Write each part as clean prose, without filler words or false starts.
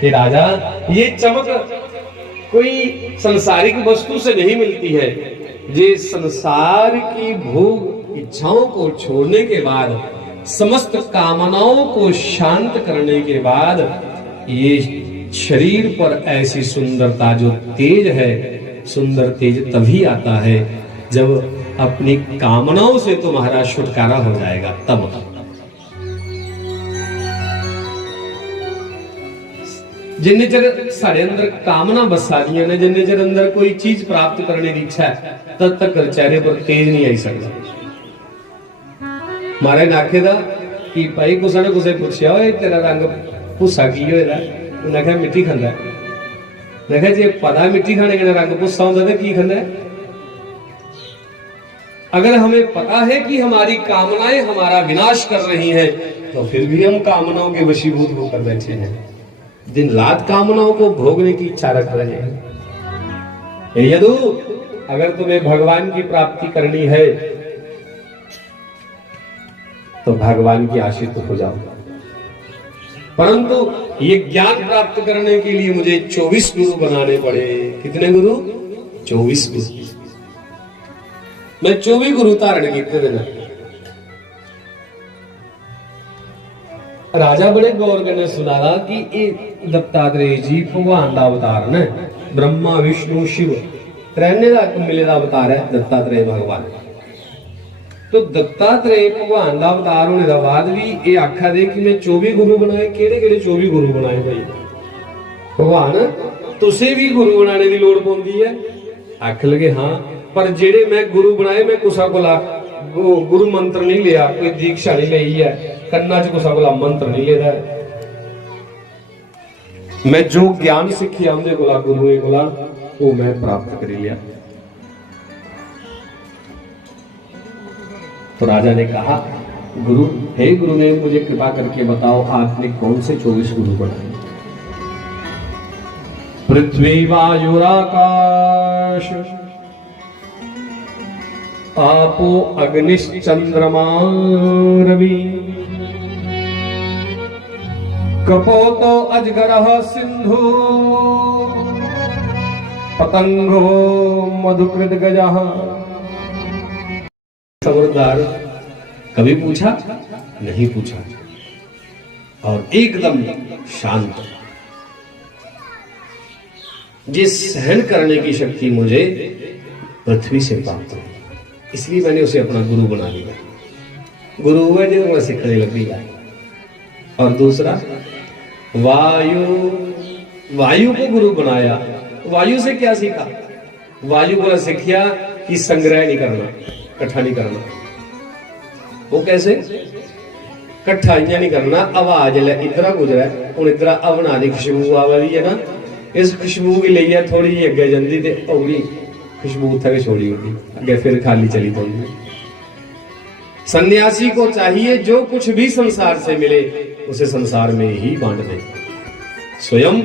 कि राजा, ये चमक कोई संसारिक वस्तु से नहीं मिलती है। ये संसार की भोग इच्छाओं को छोड़ने के बाद, समस्त कामनाओं को शांत करने के बाद, ये शरीर पर ऐसी सुंदरता जो तेज है, सुंदर तेज तभी आता है जब अपनी कामनाओं से तुम्हारा छुटकारा हो जाएगा, तब। जिन्ने चर सारे अंदर कामना बसा दिया ने, जिन्ने चर अंदर कोई चीज प्राप्त करने की इच्छा है, तब तक चेहरे पर तेज नहीं आई सकता। मारे नाखे दा कि भाई कुछ ने कुछ पूछया, ओए तेरा रंग भूसा की होएदा? उन्हें कहा मिट्टी खांदा है। मैं कहा जे पता मिट्टी खाने का रंग भूसा होता तो की खांदा है? अगर हमें पता है कि हमारी कामनाएं हमारा विनाश कर रही हैं, तो फिर भी हम कामनाओं के वशीभूत होकर बैठे हैं, दिन रात कामनाओं को भोगने की इच्छा रख रहे हैं। यदु, अगर तुम्हें भगवान की प्राप्ति करनी है तो भगवान की आश्रित हो जाओ, परंतु ये ज्ञान प्राप्त करने के लिए मुझे 24 गुरु बनाने पड़े। कितने गुरु? 24 गुरु। मैं 24 गुरु धारण किए देना। राजा बड़े गौर करने सुना कि ये दत्तात्रेय जी भगवान का अवतार ने, ब्रह्मा विष्णु शिव त्रेने का मिले का अवतार है दत्तात्रेय भगवान। तो दत्तात्रेय भगवान का अवतार होने के बाद भी ये आखा दे कि मैं 24 गुरु बनाए। केड़े केड़े 24 गुरु बनाए भाई? भगवान तुसे भी गुरु बनाने की लोड़ पौंदी है? आख लगे हाँ, पर जेड़े मैं गुरु बनाए, मैं कुसा कोला गुरु मंत्र नहीं लिया, कोई दीक्षा नहीं ली है, कन्ना च कुसा कोला मंत्र नहीं लेदा। मैं जो ज्ञान सीखिया उनके कोला गुरुए कोला, वो मैं प्राप्त कर लिया। तो राजा ने कहा, गुरु, हे गुरुदेव, मुझे कृपा करके बताओ आपने कौन से 24 गुरु बनाए? पृथ्वी वायुराकाश, आपो अग्निश चंद्रमा रवि, कपोतो अजगरः सिंधु, पतंगो मधुकृत गजः। खबरदार, कभी पूछा? नहीं पूछा। और एकदम शांत। जिस सहन करने की शक्ति मुझे पृथ्वी से प्राप्त है, इसलिए मैंने उसे अपना गुरु बना लिया। गुरु हुआ जो मैं सीखने लग गया। और दूसरा, वायु को गुरु बनाया। वायु से क्या सीखा? वायु को सीखिया कि संग्रह नहीं करना, इकट्ठा नहीं करना। वो कैसे? इकट्ठा नहीं करना। आवाज इधर गुजरा हूं, इधर अवना की खुशबू आ रही है ना, इस खुशबू की लिए थोड़ी जी अगे जाती ते अगली खुशबू उठा छोड़ी होगी, अगे फिर खाली चली जाती। सन्यासी को चाहिए जो कुछ भी संसार से मिले उसे संसार में ही बांट दे, स्वयं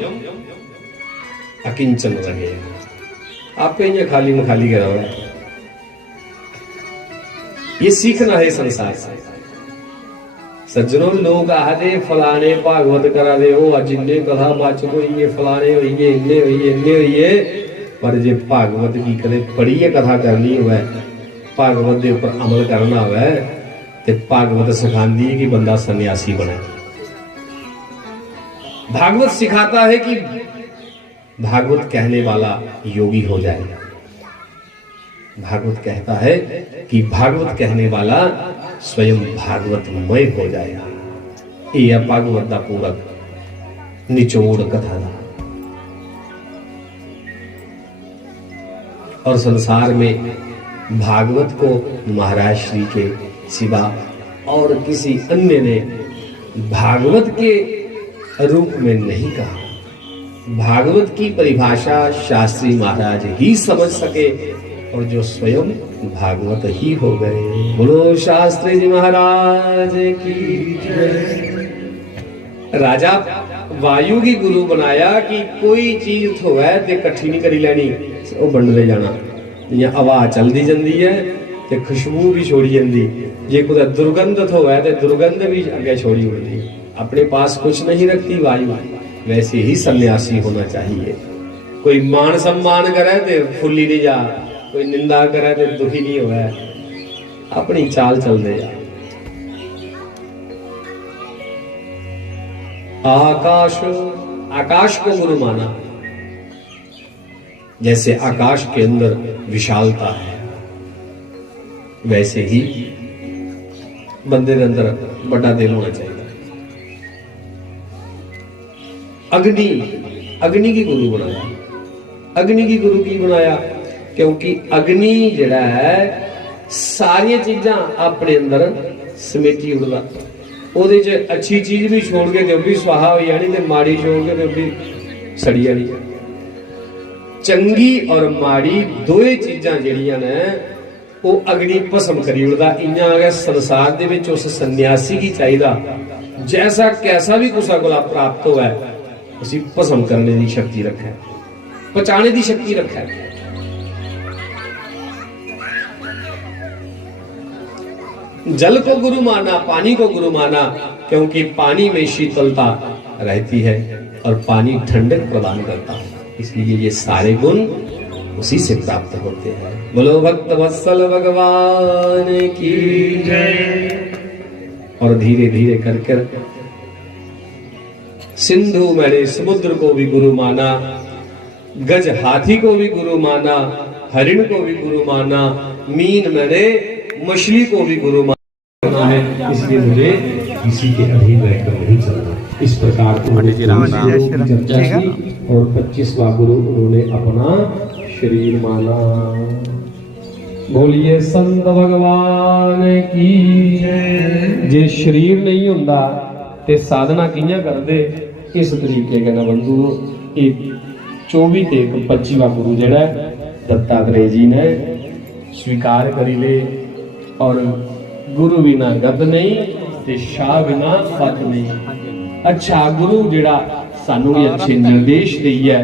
अकिंचन रहे। आप कहीं खाली में खाली करा हुआ है। ये सीखना है संसार से। सज्जनों, लोग आदे फलाने भागवत करा दे, ओ अज इन्ने कथा बच गई, फलाने हुई है, इन्ने हुई है, इन्ने हुई है। पर जे भागवत की कदे पढ़िए कथा करनी हुआ, भागवत के ऊपर अमल करना हुआ, तो भागवत सिखाती है कि बंदा सन्यासी बने। भागवत सिखाता है कि भागवत कहने वाला योगी हो जाए। भागवत कहता है कि भागवत कहने वाला स्वयं भागवतमय हो जाएगा। यह भागवत का पूरा निचोड़ कथा था। और संसार में भागवत को महाराज श्री के सिवा और किसी अन्य ने भागवत के रूप में नहीं कहा। भागवत की परिभाषा शास्त्री महाराज ही समझ सके और जो स्वयं भागवत ही हो गए। बोलो शास्त्री जी महाराज की जय। राजा वायु की गुरु बनाया कि कोई चीज हो है ते इकट्ठी नहीं करी लेनी, वो बंड ले जाना। जियां हवा चलती जाती है ते खुशबू भी छोड़ी जाती, जे कोई दुर्गंध हो है ते दुर्गंध भी अगे छोड़ी होती। अपने पास कुछ नहीं रखती वायु, वैसे ही सन्यासी होना चाहिए। कोई मान सम्मान करे तो फुल्ली नहीं जा, कोई निंदा करे तो दुखी नहीं होवे, अपनी चाल चल दे जा। आकाश को गुरु माना, जैसे आकाश के अंदर विशालता है वैसे ही बंदे के अंदर बड़ा दिल होना चाहिए। अग्नि की गुरु बनाया। अग्नि की गुरु की बनाया क्योंकि अग्नि जिहड़ा है सारी चीजां अपने अंदर समेटी उड़दा। ओदे च अच्छी चीज भी छोड़ के तो भी स्वाहा हो जानी, ते माड़ी छोड़ के तो भी सड़ी जानी। चंगी और माड़ी दोए चीजां जिहड़ियां ने वो अग्नि भस्म करी उड़दा। इयां अगर संसार दे विच उस सन्यासी की चाहिदा जैसा कैसा भी कुसा कोला प्राप्त होवे उसी भस्म करने की शक्ति रखे, पचाने की शक्ति रखे। जल को गुरु माना, पानी को गुरु माना क्योंकि पानी में शीतलता रहती है और पानी ठंडक प्रदान करता है, इसलिए ये सारे गुण उसी से प्राप्त होते हैं। बोलो भक्त वत्सल भगवान की जय। और धीरे धीरे कर कर सिंधु मैंने समुद्र को भी गुरु माना, गज हाथी को भी गुरु माना, हरिण को भी गुरु माना, मीन मैंने मछली को भी गुरु माना है, इसलिए मुझे किसी के अधीन रहकर नहीं चलना। इस प्रकार चर्चा की और 25वां गुरु उन्होंने अपना शरीर माना। बोलिए संत भगवान की जय। जे शरीर नहीं हुंदा ते साधना कियां करदे? इस तरीके के ना बंधु 24 ते 25वां गुरु जिहड़ा दत्तात्रेय जी ने स्वीकार करी ले। और गुरु बिना गत नहीं ते शाह बिना फत नहीं। अच्छा गुरु जिहड़ा सानू भी अच्छे निर्देश देई है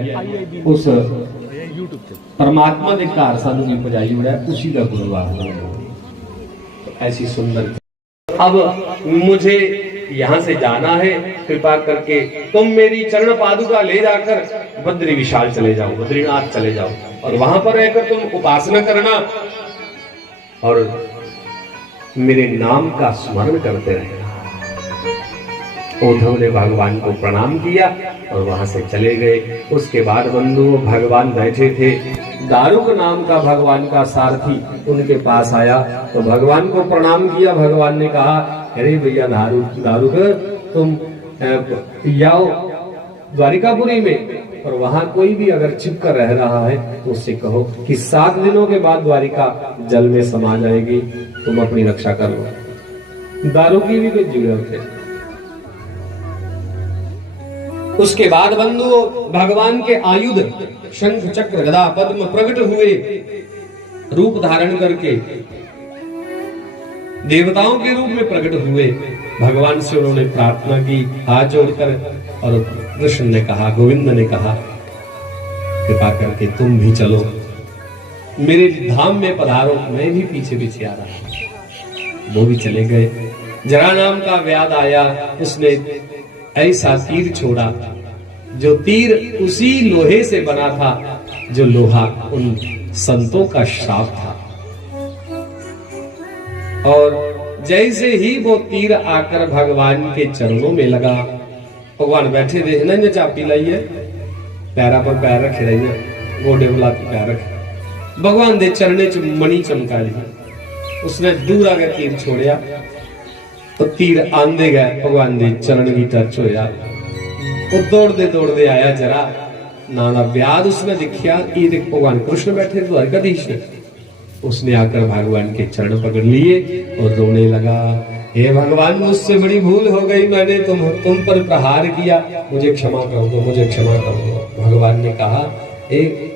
उस परमात्मा के घर सानू भी पहुंचाई उड़ा उसी का गुरुवार। ऐसी सुंदर। अब मुझे यहाँ से जाना है, कृपा करके तुम मेरी चरण पादुका ले जाकर बद्री विशाल चले जाओ, बद्रीनाथ चले जाओ और वहां पर रहकर तुम उपासना करना और मेरे नाम का स्मरण करते रहना। उद्धव ने भगवान को प्रणाम किया और वहां से चले गए। उसके बाद बंधु भगवान बैठे थे, दारुक नाम का भगवान का सारथी उनके पास आया तो भगवान को प्रणाम किया। भगवान ने कहा अरे भैया दारुक तुम जाओ द्वारिकापुरी में और वहां कोई भी अगर छिपकर रह रहा है तो उससे कहो कि 7 दिनों के बाद द्वारिका जल में समा जाएगी, तुम अपनी रक्षा करो। दारू की भी कोई जरूरत है। उसके बाद बंधु भगवान के आयुध शंख चक्र गदा पद्म प्रकट हुए, रूप धारण करके देवताओं के रूप में प्रकट हुए। भगवान से उन्होंने प्रार्थना की हाथ जोड़कर और कृष्ण ने कहा, गोविंद ने कहा कृपा करके तुम भी चलो मेरे धाम में पधारो, मैं भी पीछे पीछे आ रहा हूं। वो भी चले गए। जरा नाम का व्याध आया, उसने ऐसा तीर छोड़ा जो तीर उसी लोहे से बना था जो लोहा उन संतों का श्राप था। और जैसे ही वो तीर आकर भगवान के चरणों में लगा, भगवान बैठे देखना न चापी लाइए, पैरा पर पैर रखे रहिए, गोडे बुलाती पैर रखे। भगवान दे चरणे च मणि चमका दी। उसने दूर आगे तीर छोड़िया तो तीर आंदे गए, भगवान दे चरण की टच होया। वो दौड़ते दौड़ते आया जरा नाना व्याध, उसने देखिया ये देख भगवान कृष्ण बैठे द्वारकाधीश ने। उसने आकर भगवान के चरण पकड़ लिए और रोने लगा, हे भगवान मुझसे बड़ी भूल हो गई, मैंने तुम पर प्रहार किया, मुझे क्षमा कर दो, मुझे क्षमा कर दो। भगवान ने कहा,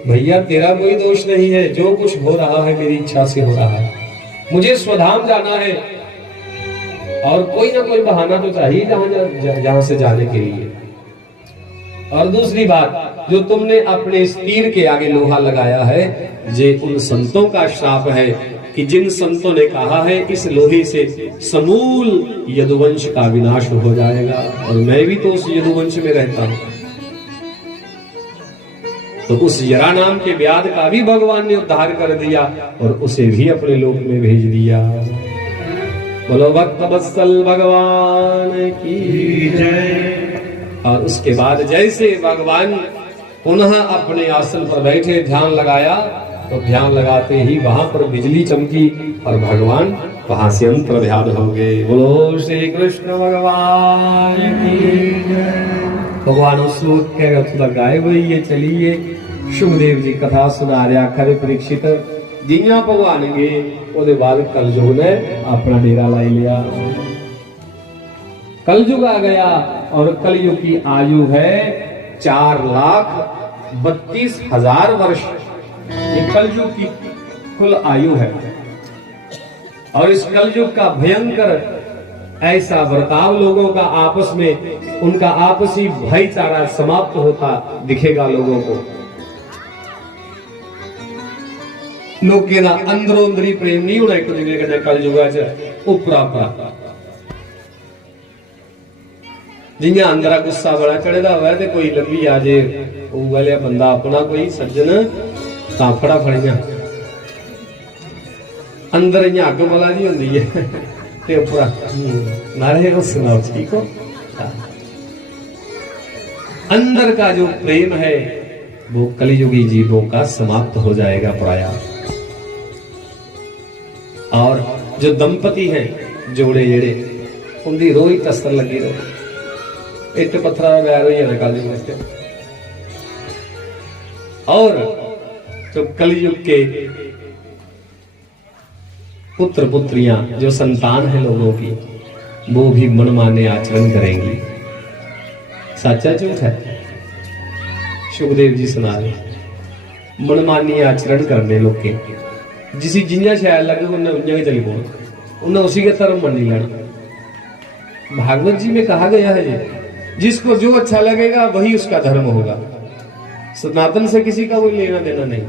भैया तेरा कोई दोष नहीं है, जो कुछ हो रहा है मेरी इच्छा से हो रहा है। मुझे स्वधाम जाना है और कोई ना कोई बहाना तो चाहिए जहां से जाने के लिए। और दूसरी बात, जो तुमने अपने इस तीर के आगे लोहा लगाया है, ये उन संतों का श्राप है कि जिन संतों ने कहा है इस लोहे से समूल यदुवंश का विनाश हो जाएगा। और मैं भी तो उस यदुवंश में रहता हूं, तो उस यरा नाम के व्याध का भी भगवान ने उद्धार कर दिया और उसे भी अपने लोक में भेज दिया। बोलो भक्त वत्सल भगवान की जय। और उसके बाद जैसे भगवान पुनः अपने आसन पर बैठे, ध्यान लगाया, तो ध्यान लगाते ही वहां पर बिजली चमकी और भगवान वहां से अंतर्ध्यान हो गए। बोलो श्री कृष्ण भगवान की जय। भगवान उस श्लोक के अर्थ गायब हुई है। चलिए सुखदेव जी कथा सुना रहा खरे परीक्षित जिया भगवान गए ਉਹਦੇ बाद कलयुग ने अपना डेरा लाई लिया। कलयुग आ गया और कलयुग की आयु है 4,32,000 वर्ष। ये कलयुग की कुल आयु है और इस कलयुग का भयंकर ऐसा बर्ताव लोगों का आपस में, उनका आपसी भाईचारा समाप्त होता दिखेगा लोगों को। लोग के ना अंदरों अंदरी प्रेम नहीं होना एक दूसरे का कलयुगा च उपरा जिया अंदर गुस्सा बड़ा चढ़ेदा हुआ तो कोई लंबी आ जे वाले बंदा अपना कोई सज्जन ताफड़ा फड़िया अंदर इं अग मला जी होंगी है ते उपरा नारे को सुनाओ ठीक हो। अंदर का जो प्रेम है वो कलियुगी जीवों का समाप्त हो जाएगा प्राया। और जो दंपति हैं जोड़े जेड़े उनकी रोज कसर लगी रहे, इट पत्थर वैर हो जाना कलयुग वास्ते। और जो कलयुग के पुत्र पुत्रियां जो संतान है लोगों की वो भी मनमाने आचरण करेंगी। सच्चा झूठ है? सुखदेव जी सुना रहे मनमानी आचरण करने लोग के जिसी जिन्या शायद लगे उन्हें उन्या के चली बोल उन्हें उसी के धर्म मन नहीं लेना। भागवत जी में कहा गया है जिसको जो अच्छा लगेगा वही उसका धर्म होगा। सनातन से किसी का कोई लेना देना नहीं।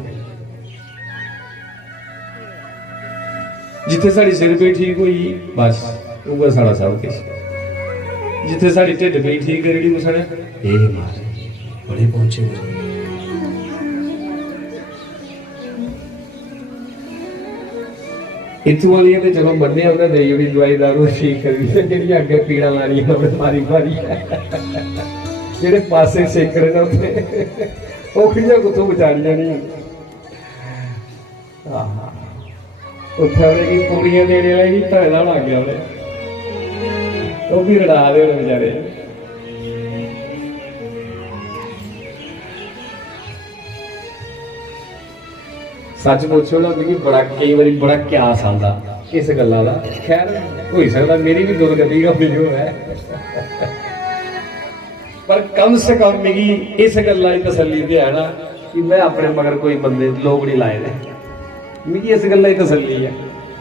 जिथे साड़ी सिर पे ठीक हुई बस ऊपर साड़ा सब कुछ, जिथे साड़ी ढिड पे ठीक करेगी वो साड़े ए मार बड़े पहुंचे। इतू वाली तो चलो मन्ने उन्हें दे जोड़ी दवाई दारू ठीक करी जेडी अगे पीड़ा लानी है मारी मारी जेडे पासे सेकड़े ना वो खिजा कुत्तों बचानी जानी उठा की पूड़ियां देने लगी पैदा लग गया वो भी रड़ा दे बेचारे। सच पूछो ना कि बड़ा कई बार बड़ा क्यास आता इस गल्ला दा। खैर हो सकता मेरी भी दुर्गति का वीडियो है पर कम से कम मेरी इस गल्ला की तसल्ली तो है ना कि मैं अपने मगर कोई बंदे लोग नहीं लाए दे। मेरी इस गल्ला की तसल्ली है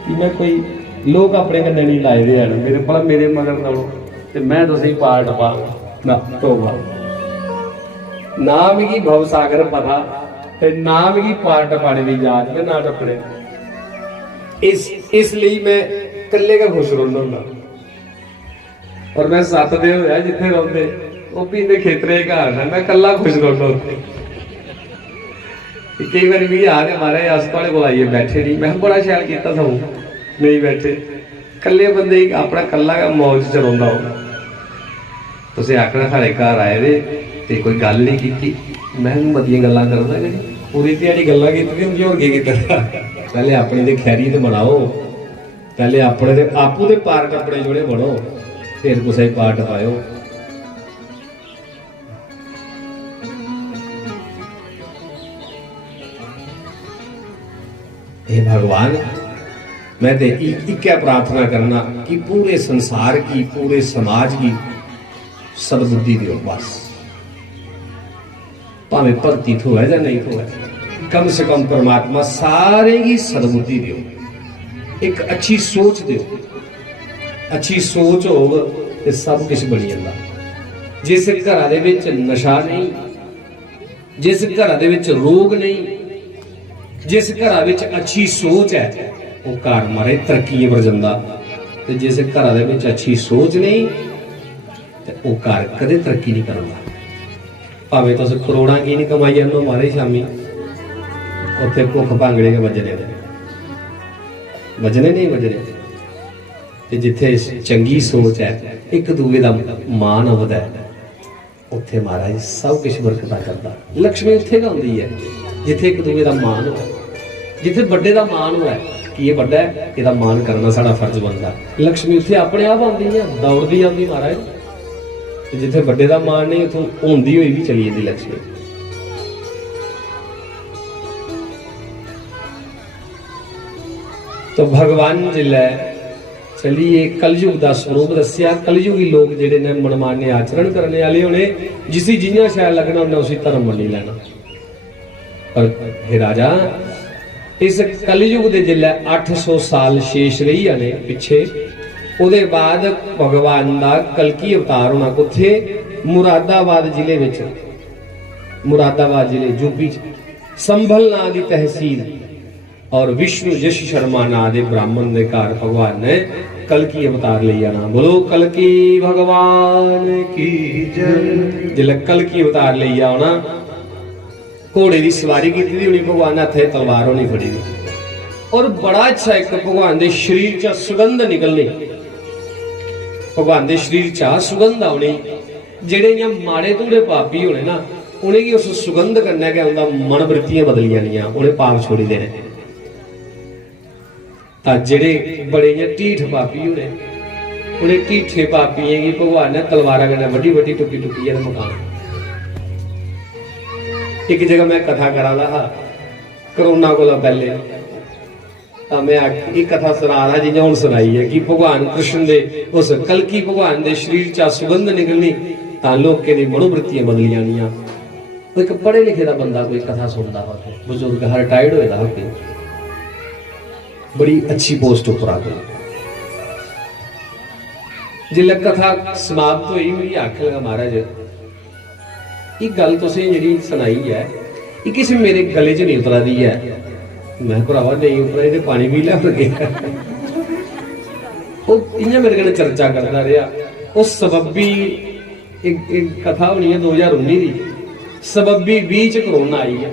कि मैं कोई लोग अपने कन्ने नहीं लाए दे हैं मेरे भला मेरे मगर नालों ते मैं तो सही पार्ट पा ना तोबा ना मेरी भवसागर पता नाम की पार्ट पाने की जात में ना टपने। इसलिए मैं कल्ले का खुश रोना और मैं 7 दिन होया जिथे रोंदे वो भी इन्हें खेतरे घर है मैं कला खुश रोना। कई बार भी आ गए हमारे अस्पताल बुलाइए बैठे नहीं मैं बड़ा ख्याल किया था नहीं बैठे कल्ले बंदे अपना कला का मौज च रोंदा हो। तुसीं आखना साढ़े घर आए दे ते कोई गल नहीं की मैं मतियां गल्लां करदा जी पूरी ध्याड़ी गल्लां कीतियां होर की कीता। पहले अपने दे खैरियत बनाओ, पहले अपने दे आपू दे पार कपड़े जोड़े बनो फिर कुछ पार्ट पायो। हे भगवान मैं तो क्या प्रार्थना करना कि पूरे संसार की पूरे समाज की सद्बुद्धि दियो बस। भावे भक्ति तो है या नहीं तो है कम से कम परमात्मा सारे की सद्बुद्धि दियो। एक अच्छी सोच दियो। अच्छी सोच हो तो सब कुछ बनी जाता। जिस घर दे विच नशा नहीं, जिस घर दे विच रोग नहीं, जिस घर विच अच्छी सोच है वो घर मारे तरक्की पर जांदा। ते जिस घर दे विच अच्छी सोच नहीं तो वो घर कदे तरक्की नहीं करता। भावें तुस करोड़ां की नहीं कमाई जानो मारे शामी उत्थे भुख भांगड़े के बजने नहीं बजने। ते जिथे चंगी सोच है एक दूए का मान होता है उत्थे महाराज सब कुछ बरकता करता। लक्ष्मी उत्थे आउंदी है जिथे एक दूए का मान हो, जिथे बड़े का मान हुआ कि ये बड़ा है इसका मान करना साड़ा फर्ज बनता। लक्ष्मी उत्थे अपने आप आउंदी है दौड़दी आउंदी महाराज। जिथे बड़े का मान नहीं उथों होंदी हुई भी चली जाती लक्ष्मी। तो भगवान जिल्लै चलिए कलयुग का स्वरूप दसिया। कलयुगी लोग जिहड़े ने मनमाने आचरण करने वाले होने, जिसी जियां शायद लगना उन्हें उसी धर्म मनी लेना। पर हे राजा इस कलयुग के जिल्लै 800 साल शेष रही आने पिछे, उहदे बाद भगवान का कलकी अवतार होना कुत्थे मुरादाबाद जिले विच, मुरादाबाद जिले यूपी संभल नां दी तहसील और विष्णु यश शर्मा ना दे ब्राह्मण दे घर भगवान ने कलकी अवतार ले आना। बोलो कलकी भगवान की जय। जिले कलकी अवतार ले आना घोड़े की सवारी की थी भगवान ने हथे तलवार होनी फड़ी और बड़ा अच्छा एक भगवान के शरीर च सुगंध निकलनी, भगवान के शरीर च सुगंध आनी। जेड़े इयां माड़े धूड़े पापी होने ना उन्हें उस सुगंध करना क्या उनका मन वृत्तियां बदल जानियां, उन्हें पाप छोड़ी देने। जेड़े बड़े ढीठ पापी होने उन्हें ढीठे पापी है कि भगवान ने तलवारा कन्नै वड्डी वड्डी टुकी टुकी मकान। एक जगह मैं कथा करा रहा करोना को पहले मैं एक कथा सुना रहा जिन्हें हुण सुनाई है कि भगवान कृष्ण दे उस कलकी भगवान दे शरीर च सुगंध निकलनी तां लोकें दी मनोवृत्तियां बदल जानियां। एक पढ़े लिखे दा बंदा कोई कथा सुनदा हो, बुजुर्ग हर रिटायर्ड होएदा हो, बड़ी अच्छी पोस्ट उपर आ गई। जिल्लै कथा समाप्त हुई मेरी आख लगा महाराज एक गल तुसें जिहड़ी सुनाई है ये किसी मेरे गले च नहीं उतरा दी है। मैं भरावा नहीं उतरा ये पानी पी लिया वो इयां मेरे कन्नै चर्चा करता रहा। उस सबबी एक कथा होनी है 2019 की, सबबी 20 च करोना आई है।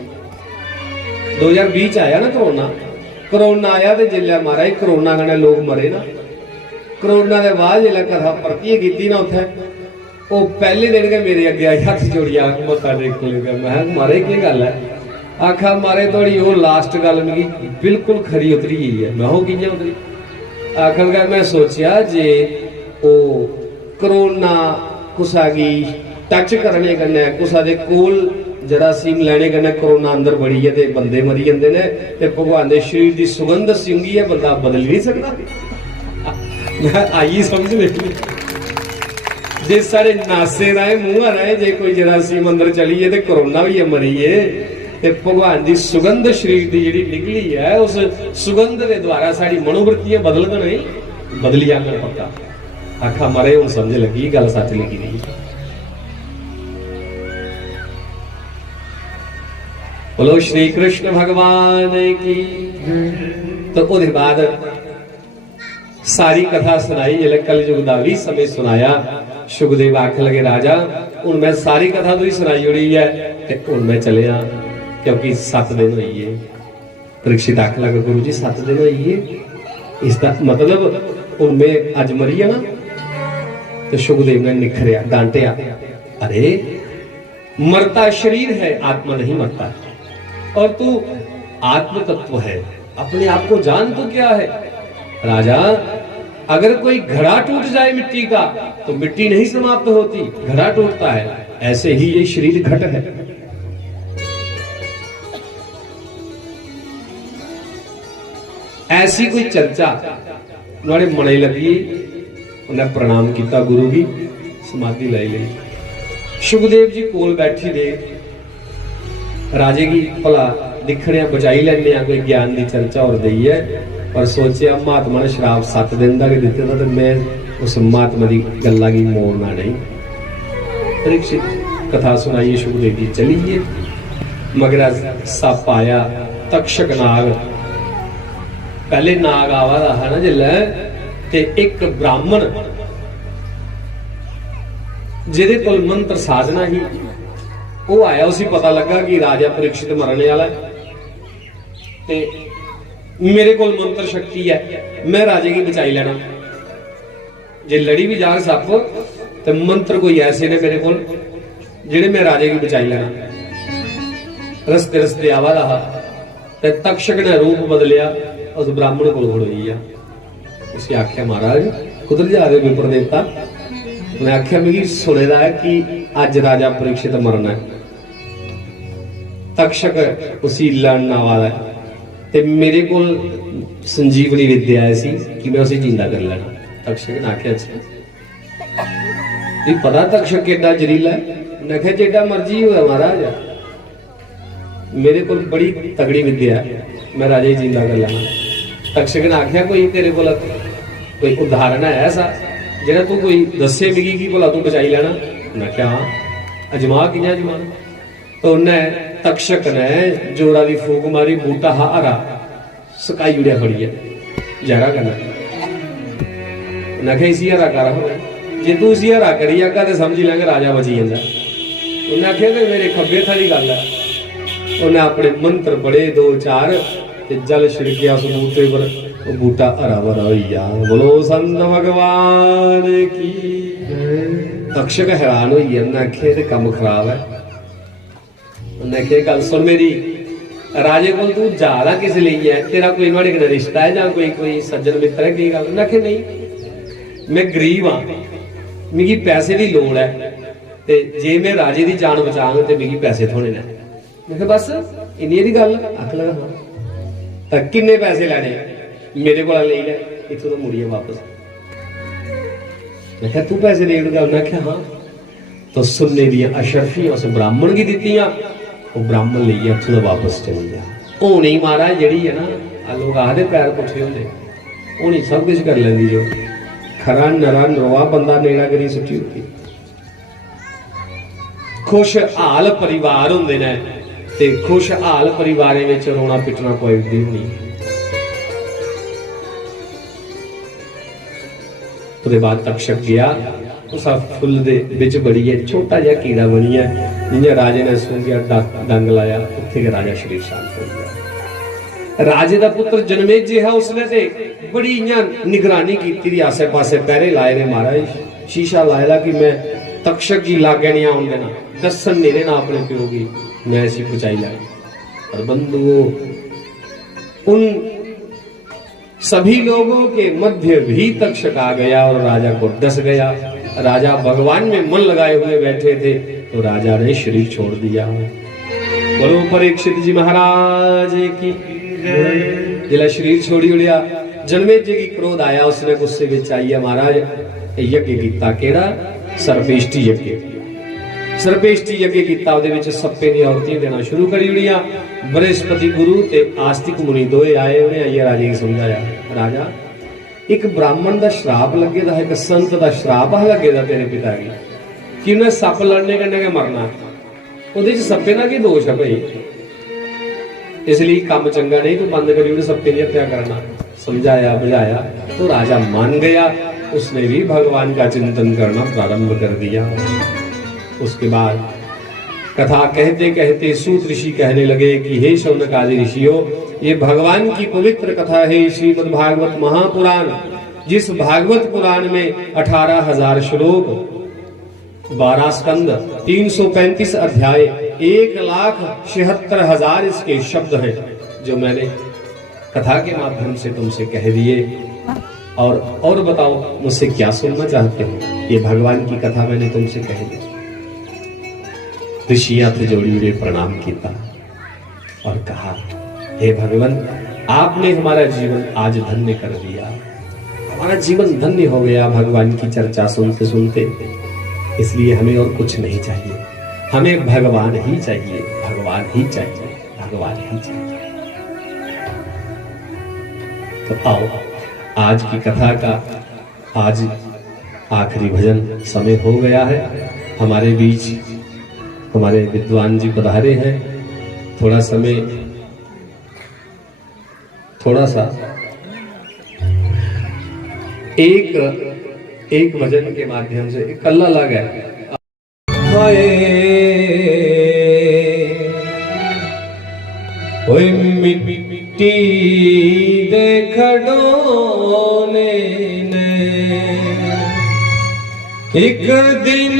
2020 च आया ना करोना, करोना आया तो जिल्लै महाराज करोना कन्नै लोग मरे ना, करोना के बाद जिल्लै कथा परतियै कीती ना उत्थे वो पहले दिन के मेरे अगे आई हथ जोड़िया मत्था टेक लगा। मैं महाराज की गल है, आखा महाराज थोड़ी वो लास्ट गल मिगी बिल्कुल खरी उतरी ही है। मैं कियां उतरी? आखर लगा मैं सोचिया जे वो करोना कुसा की टच करने कन्नै कुसा दे कोल जरासीम लैने कन्नै करोना अंदर बड़ी है ते बंदे मरी जांदे ने ते भगवान दे शरीर दी सुगंध सिंगी है बंदा बदल नहीं सकता। मैं आई समझ नहीं जे सारे नासे रहे मुंह रहे जे कोई जरासीम अंदर चली है ते करोना भी है मरी है ते भगवान दी सुगंध शरीर दी जिहड़ी निकली है उस सुगंध दे द्वारा साडी मनोवृत्तियां बदल तो नहीं बदली जांदे पक्का। आखा मारे हुण समझ लगी गल सच लगी नहीं। बोलो श्री कृष्ण भगवान की। तो उसके बाद सारी कथा सुनाई जिले कलयुग का भी समय सुनाया। सुखदेव आख लगे राजा हूँ मैं सारी कथा तो ही सुनाई उड़ी है हूँ मैं चलिया क्योंकि 7 दिन हुई है। परीक्षित आख लगे गुरु जी 7 दिन हुई है इसका मतलब हूँ मैं अज मरी है ना। तो सुखदेव ने निखरिया डांटिया अरे मरता शरीर है आत्मा नहीं मरता और तू आत्म तत्व है अपने आप को जान तो क्या है। राजा अगर कोई घड़ा टूट जाए मिट्टी का तो मिट्टी नहीं समाप्त होती घड़ा टूटता है ऐसे ही ये शरीर घट है। ऐसी कोई चर्चा उन्होंने मने लगी उन्हें प्रणाम किया गुरु की समाधि लाई ली। सुखदेव जी कोल बैठी दे राजे की भला दिखने बचाई लेने कोई ज्ञान की चर्चा और दी है पर सोचा महात्मा ने शराब 7 दिन का दिता तो मैं उस महात्मा की गल्ला की मोड़ना नहीं। परीक्षित कथा सुनाइए सुखदेव जी चलिए मगर सप आया तक्षक नाग पहले नाग आवा है ना जिले ते एक ब्राह्मण जिहदे कोल मंत्र साधना ही वो आया, उसी पता लगा कि राजा परीक्षित मरने वाला है ते मेरे को मंत्र शक्ति है, मैं राजे की बचाई लेना। जे लड़ी भी जाग सप तो मंत्र कोई ऐसे ने मेरे को जेड़े मैं राजे की बचाई लेना। रस्ते रस्ते आवा रहा ते तक्षक ने रूप बदलिया, उस ब्राह्मण को खड़ोई आ। उसे आख्या महाराज कुदर जा रहे विपर देवता, मैं आख्या मिगी सुनेदा है कि अज राजा परीक्षित मरना है। तक्षक उसी लड़ना वाला है ते मेरे को संजीवनी विद्या ऐसी कि मैं उसे जिंदा कर लेना। तक्षक ने आख्या अच्छा ये पता तक्षक केडा जरीला है? मैं क्या जेडा मर्जी हुआ महाराज, मेरे को बड़ी तगड़ी विद्या है, मैं राजा ही जिंदा कर लेना। तक्षक ने आख्या कोई तेरे को कोई उदाहरण है ऐसा जेड़ा तू कोई दसे मिगी कि भला तू बचाई लेना? मैं क्या हाँ अजमा किया अजमाना। तो उन्हें तक्षक ने जोरा दी फूक मारी, बूटा हारा सकाई जुड़िया फड़ी है जहरा करना। उन्हें इसी हरा कर जे तू इसी हरा करी आगा तो समझ लेंगे राजा बची जाता। उन्हें आख्या कि मेरे खब्बे थाली गल है। उन्हें अपने मंत्र पढ़े दो चार ते जल छिड़किया उस बूटे पर, वो बूटा हरा भरा हो गया। बोलो संत भगवान की। तक्षक हैरान हो गया, उन्हें आख्या ते कम खराब है। उन्हें आख्या गल सुन मेरी, राजे को तू जा रहा किस लिए है? तेरा कोई नुआड़े कन्नै रिश्ता है या कोई सज्जन मित्र है? की गल? उन्हें आख्या नहीं, मैं गरीब हाँ, मिगी पैसे की लोड़ है ते जे मैं राजे की जान बचांग ते मिगी पैसे थोड़े ने। मैं कहा बस इन्नी दी गल? आख लगा हाँ। तो किन्ने पैसे लेने? मेरे को ले ले, इथों तो मुड़िए वापस। मैं कहा तू पैसे देगा? उन्हें आख्या हाँ। तो सुन्ने दियां अशरफियां उस ब्राह्मण की दित्तियां, वो ब्राह्मण लेइया इथों तो वापस चल गया। ओ नहीं महाराज जड़ी है ना, लोग आखदे पैर पुट्ठे होंदे, वो नहीं सब कुछ कर लेंदी जो खरा नरा नरवा बंदा नेड़ा करी सुट्टी होती। खुशहाल परिवार होंदे ने ते खुशहाल परिवारे विच रोना पिटना पवेगी नहीं। उसके बाद तक्षक गया, उस फुल दे विच बड़ी है छोटा जिहा कीड़ा बनी है, जियां राजे ने सूंघिया डंग लाया, उत्थे के राजा शरीर शांत हो गया। राजे दा पुत्र जनमेजय है, उसने ते बड़ी इयां निगरानी की थी, आसे पासे पहरे लाए ने महाराज, शीशा लाया कि मैं तक्षक की लागे नहीं आउण देना, दसन नहीं देना अपने प्यो की, मैं ऐसी बचाई लाई। और बंधुओं उन सभी लोगों के मध्य भी तक्षक आ गया और राजा को डस गया। राजा भगवान में मन लगाए हुए बैठे थे तो राजा ने शरीर छोड़ दिया। बोलो परीक्षित जी महाराज की। जिला शरीर छोड़ी उड़िया, जनमेजय की क्रोध आया, उसने गुस्से विच आइया महाराज यज्ञ कीता, केड़ा सर्पेष्टि यज्ञ। सर्पेष्टि यज्ञ कीता, ਉਹਦੇ ਵਿੱਚ सप्पे दी औरतें देना शुरू करी उड़िया। बृहस्पति गुरु ते आस्तिक मुनि दोए आए, उन्हें आइया राजे को समझाया, राजा एक ब्राह्मण का श्राप लगे दा, एक संत का श्राप लगे दा तेरे पिता की कि उन्हें सप लड़ने कन्नै के मरना, ਉਹਦੇ ਵਿੱਚ सप्पे का की दोष है भाई, इसलिए काम चंगा नहीं, तो बंद करी उन्हें सप्पे की हत्या करना। समझाया बुझाया तो राजा मान गया, उसने भी भगवान का चिंतन करना प्रारंभ कर दिया। उसके बाद कथा कहते कहते सूत ऋषि कहने लगे कि हे शौनक आदि ऋषियों, ये भगवान की पवित्र कथा है श्रीमद् भागवत महापुराण, जिस भागवत पुराण में 18,000 श्लोक, 12 स्कंद, 335 अध्याय, 1,76,000 इसके शब्द हैं, जो मैंने कथा के माध्यम से तुमसे कह दिए। और बताओ मुझसे क्या सुनना चाहते हो? ये भगवान की कथा मैंने तुमसे कह दी। ऋषि हाथ जोड़ी हुए प्रणाम किया और कहा, हे भगवान, आपने हमारा जीवन आज धन्य कर दिया, हमारा जीवन धन्य हो गया भगवान की चर्चा सुनते सुनते, इसलिए हमें और कुछ नहीं चाहिए, हमें भगवान ही चाहिए, भगवान ही चाहिए, भगवान ही चाहिए। तो आओ आज की कथा का आज आखिरी भजन समय हो गया है। हमारे बीच हमारे विद्वान जी पधारे हैं। थोड़ा समय, थोड़ा सा एक भजन के माध्यम से कल्ला लगा है। एक दिन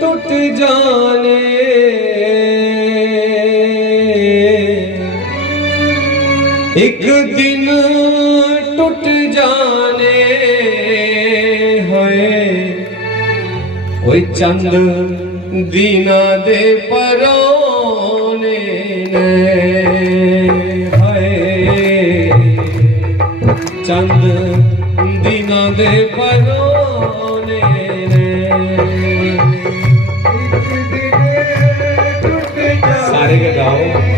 टूट जाने एक दिन टूट जाने होए ओए चंद दीना दे परोने ने होए चंद दीना दे परोने ने सारे के गाओ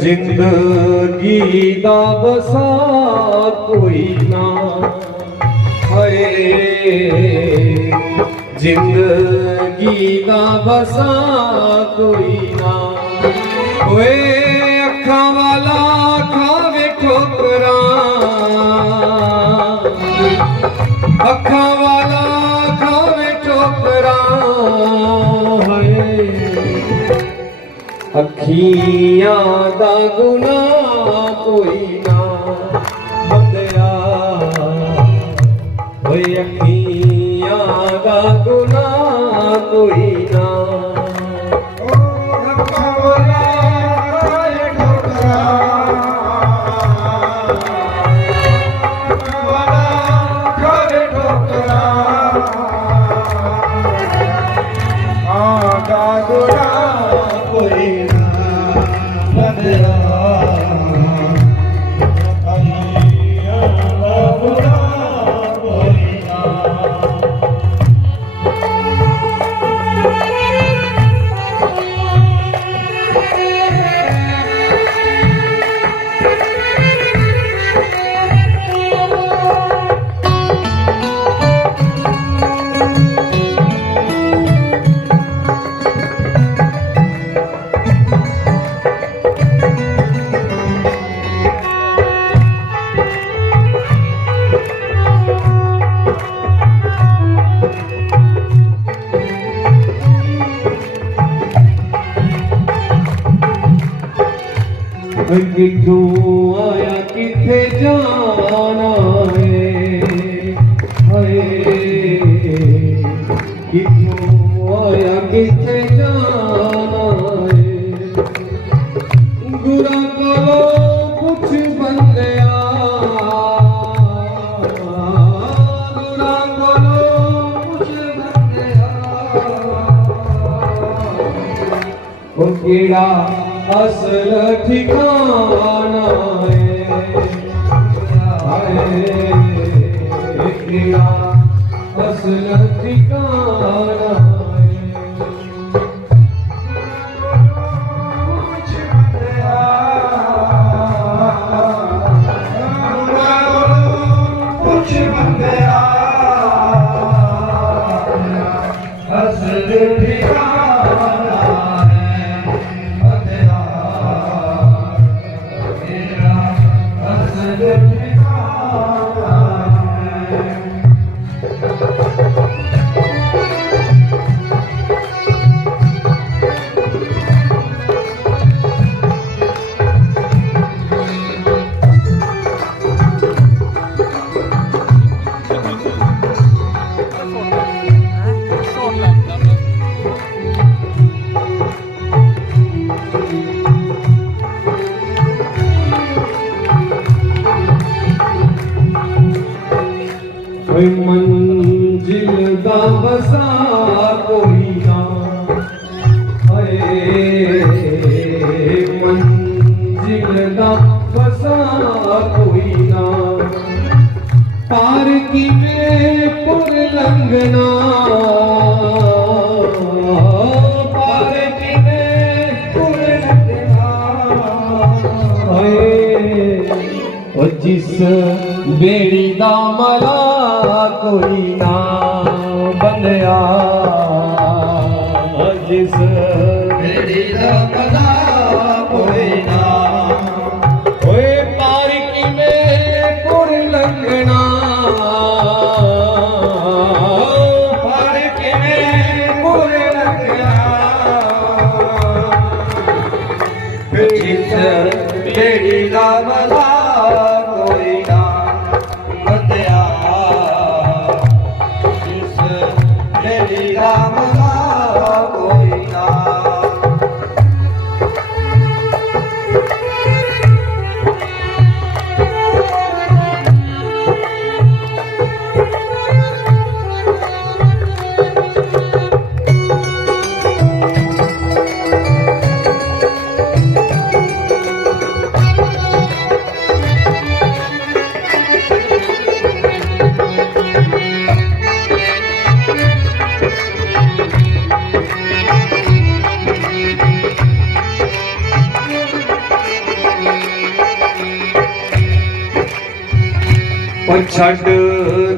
जिंदगी दा बसा कोई ना है जिंदगी दा बसा कोई ना ओए अखा वाला खावे ठोकरा अखा वाला खावे ठोकरा है अखियां दा गुनाह कोई ना बंदया ओए अखियां दा गुनाह कोई ना किथों आया किथे जाना है किथों आया किथे जाना है गुरा करो कुछ बंदिया गुरा करो कुछ बंदिया ओ केड़ा असल ठिकाना है असल ठिकाना कुछ बंदिया असल ठिकाना मंजिल दा बसा कोई ना है का बसा कोई ना, पार की में पुर लंघना, पार की में पुर लंघना। और जिस बेड़ी दा मला कोई ना बंदया, जिस बेड़ी दा मला कोई ना, ओए पार की में पुर लंघना, पार की में पुर लंघना। जिस बेड़ी दा मला कोई ना बंदया, जिस बेड़ी दा मला कोई ना। छड़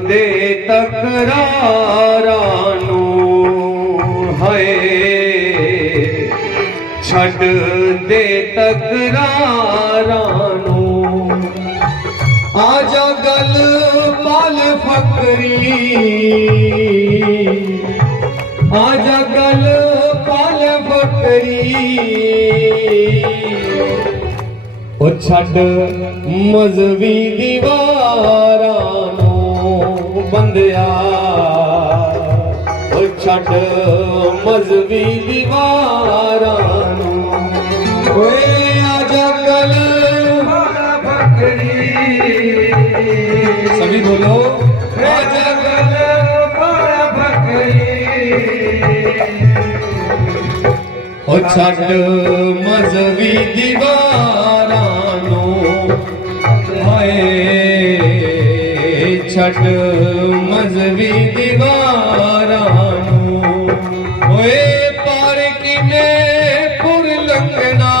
दे तकरारां नूं हाय, छड़ दे तकरारां नूं, आजा गल पाल फकरी, आजा गल पाल फकरी। ओ छड़ मजहबी दीवारां नूं बंदिया, ओ छड़ मजहबी दीवारां नूं, ओए आजा गल फकरी। सभी बोलो आजा गल फकरी। ओ छड़ मजहबी दीवारां नूं हाय, छड़ मजहबी दीवारां नूं, ओए पार की में पुर लंघना,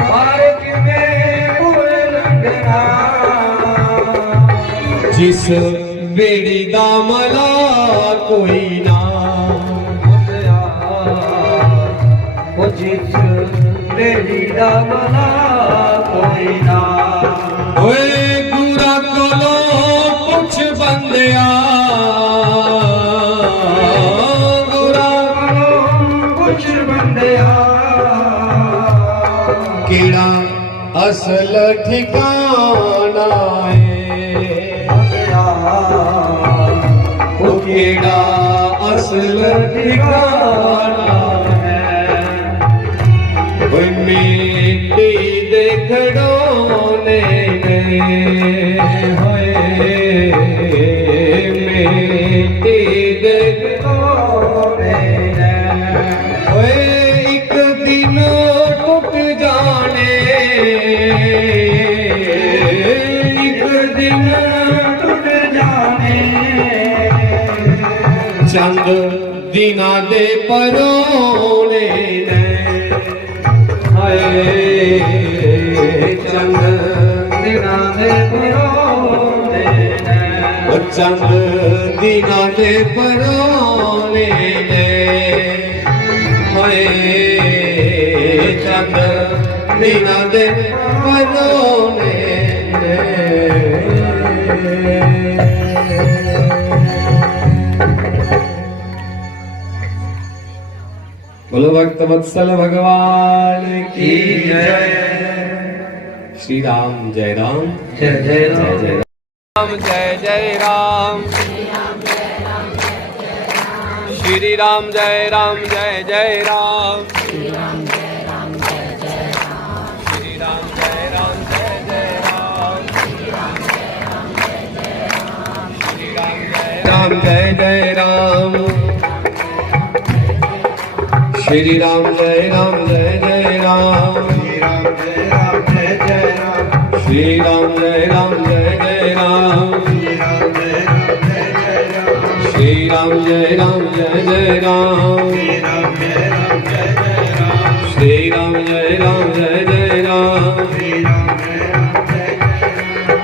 पार की में पुर लंघना। जिस बेड़ी दा मला कोई ना, जिस बेड़ी दा मला कोई ना, ओए गुरा कोलो पुछ बंदिया, गुरा कोलो पुछ बंदिया। केड़ा असल ठिकाना है, ओ केड़ा असल ठिकाना है, मिट्टी दे खड़ोने होए, मिट्टी दे खड़ोने होए, एक दिन टूट जाने, एक दिन टूट जाने। चंद दिना दे परोने चंद दिना दे परोने, चंद दिना दे परोने हाय, चंद दिना दे परोने। बोलो भक्त वत्सल भगवान की जय। श्री राम जय राम, जय जय राम, जय राम जय जय राम, श्री राम जय राम जय जय राम, श्री राम जय राम जय जय राम, श्री राम जय राम जय जय राम, श्री राम जय राम जय जय राम, श्री राम जय जय राम, श्री राम जय राम जय जय राम। जय राम जय जय राम, श्री राम जय राम जय जय राम,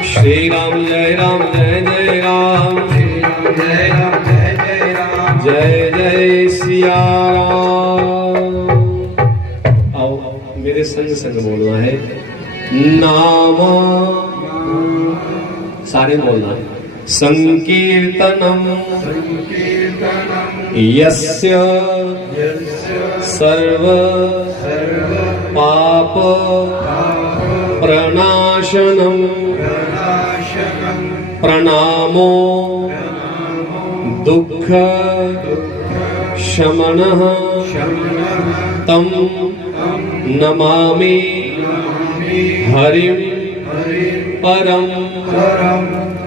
श्री राम जय राम जय जय राम, जय जय सिया राम। आओ मेरे संग संग बोलना है नाम, सारे बोलना है। संकीर्तनम यस्य सर्व पाप प्रणाशनम, प्रणामो दुख शमनः तम नमामि हरिं परम।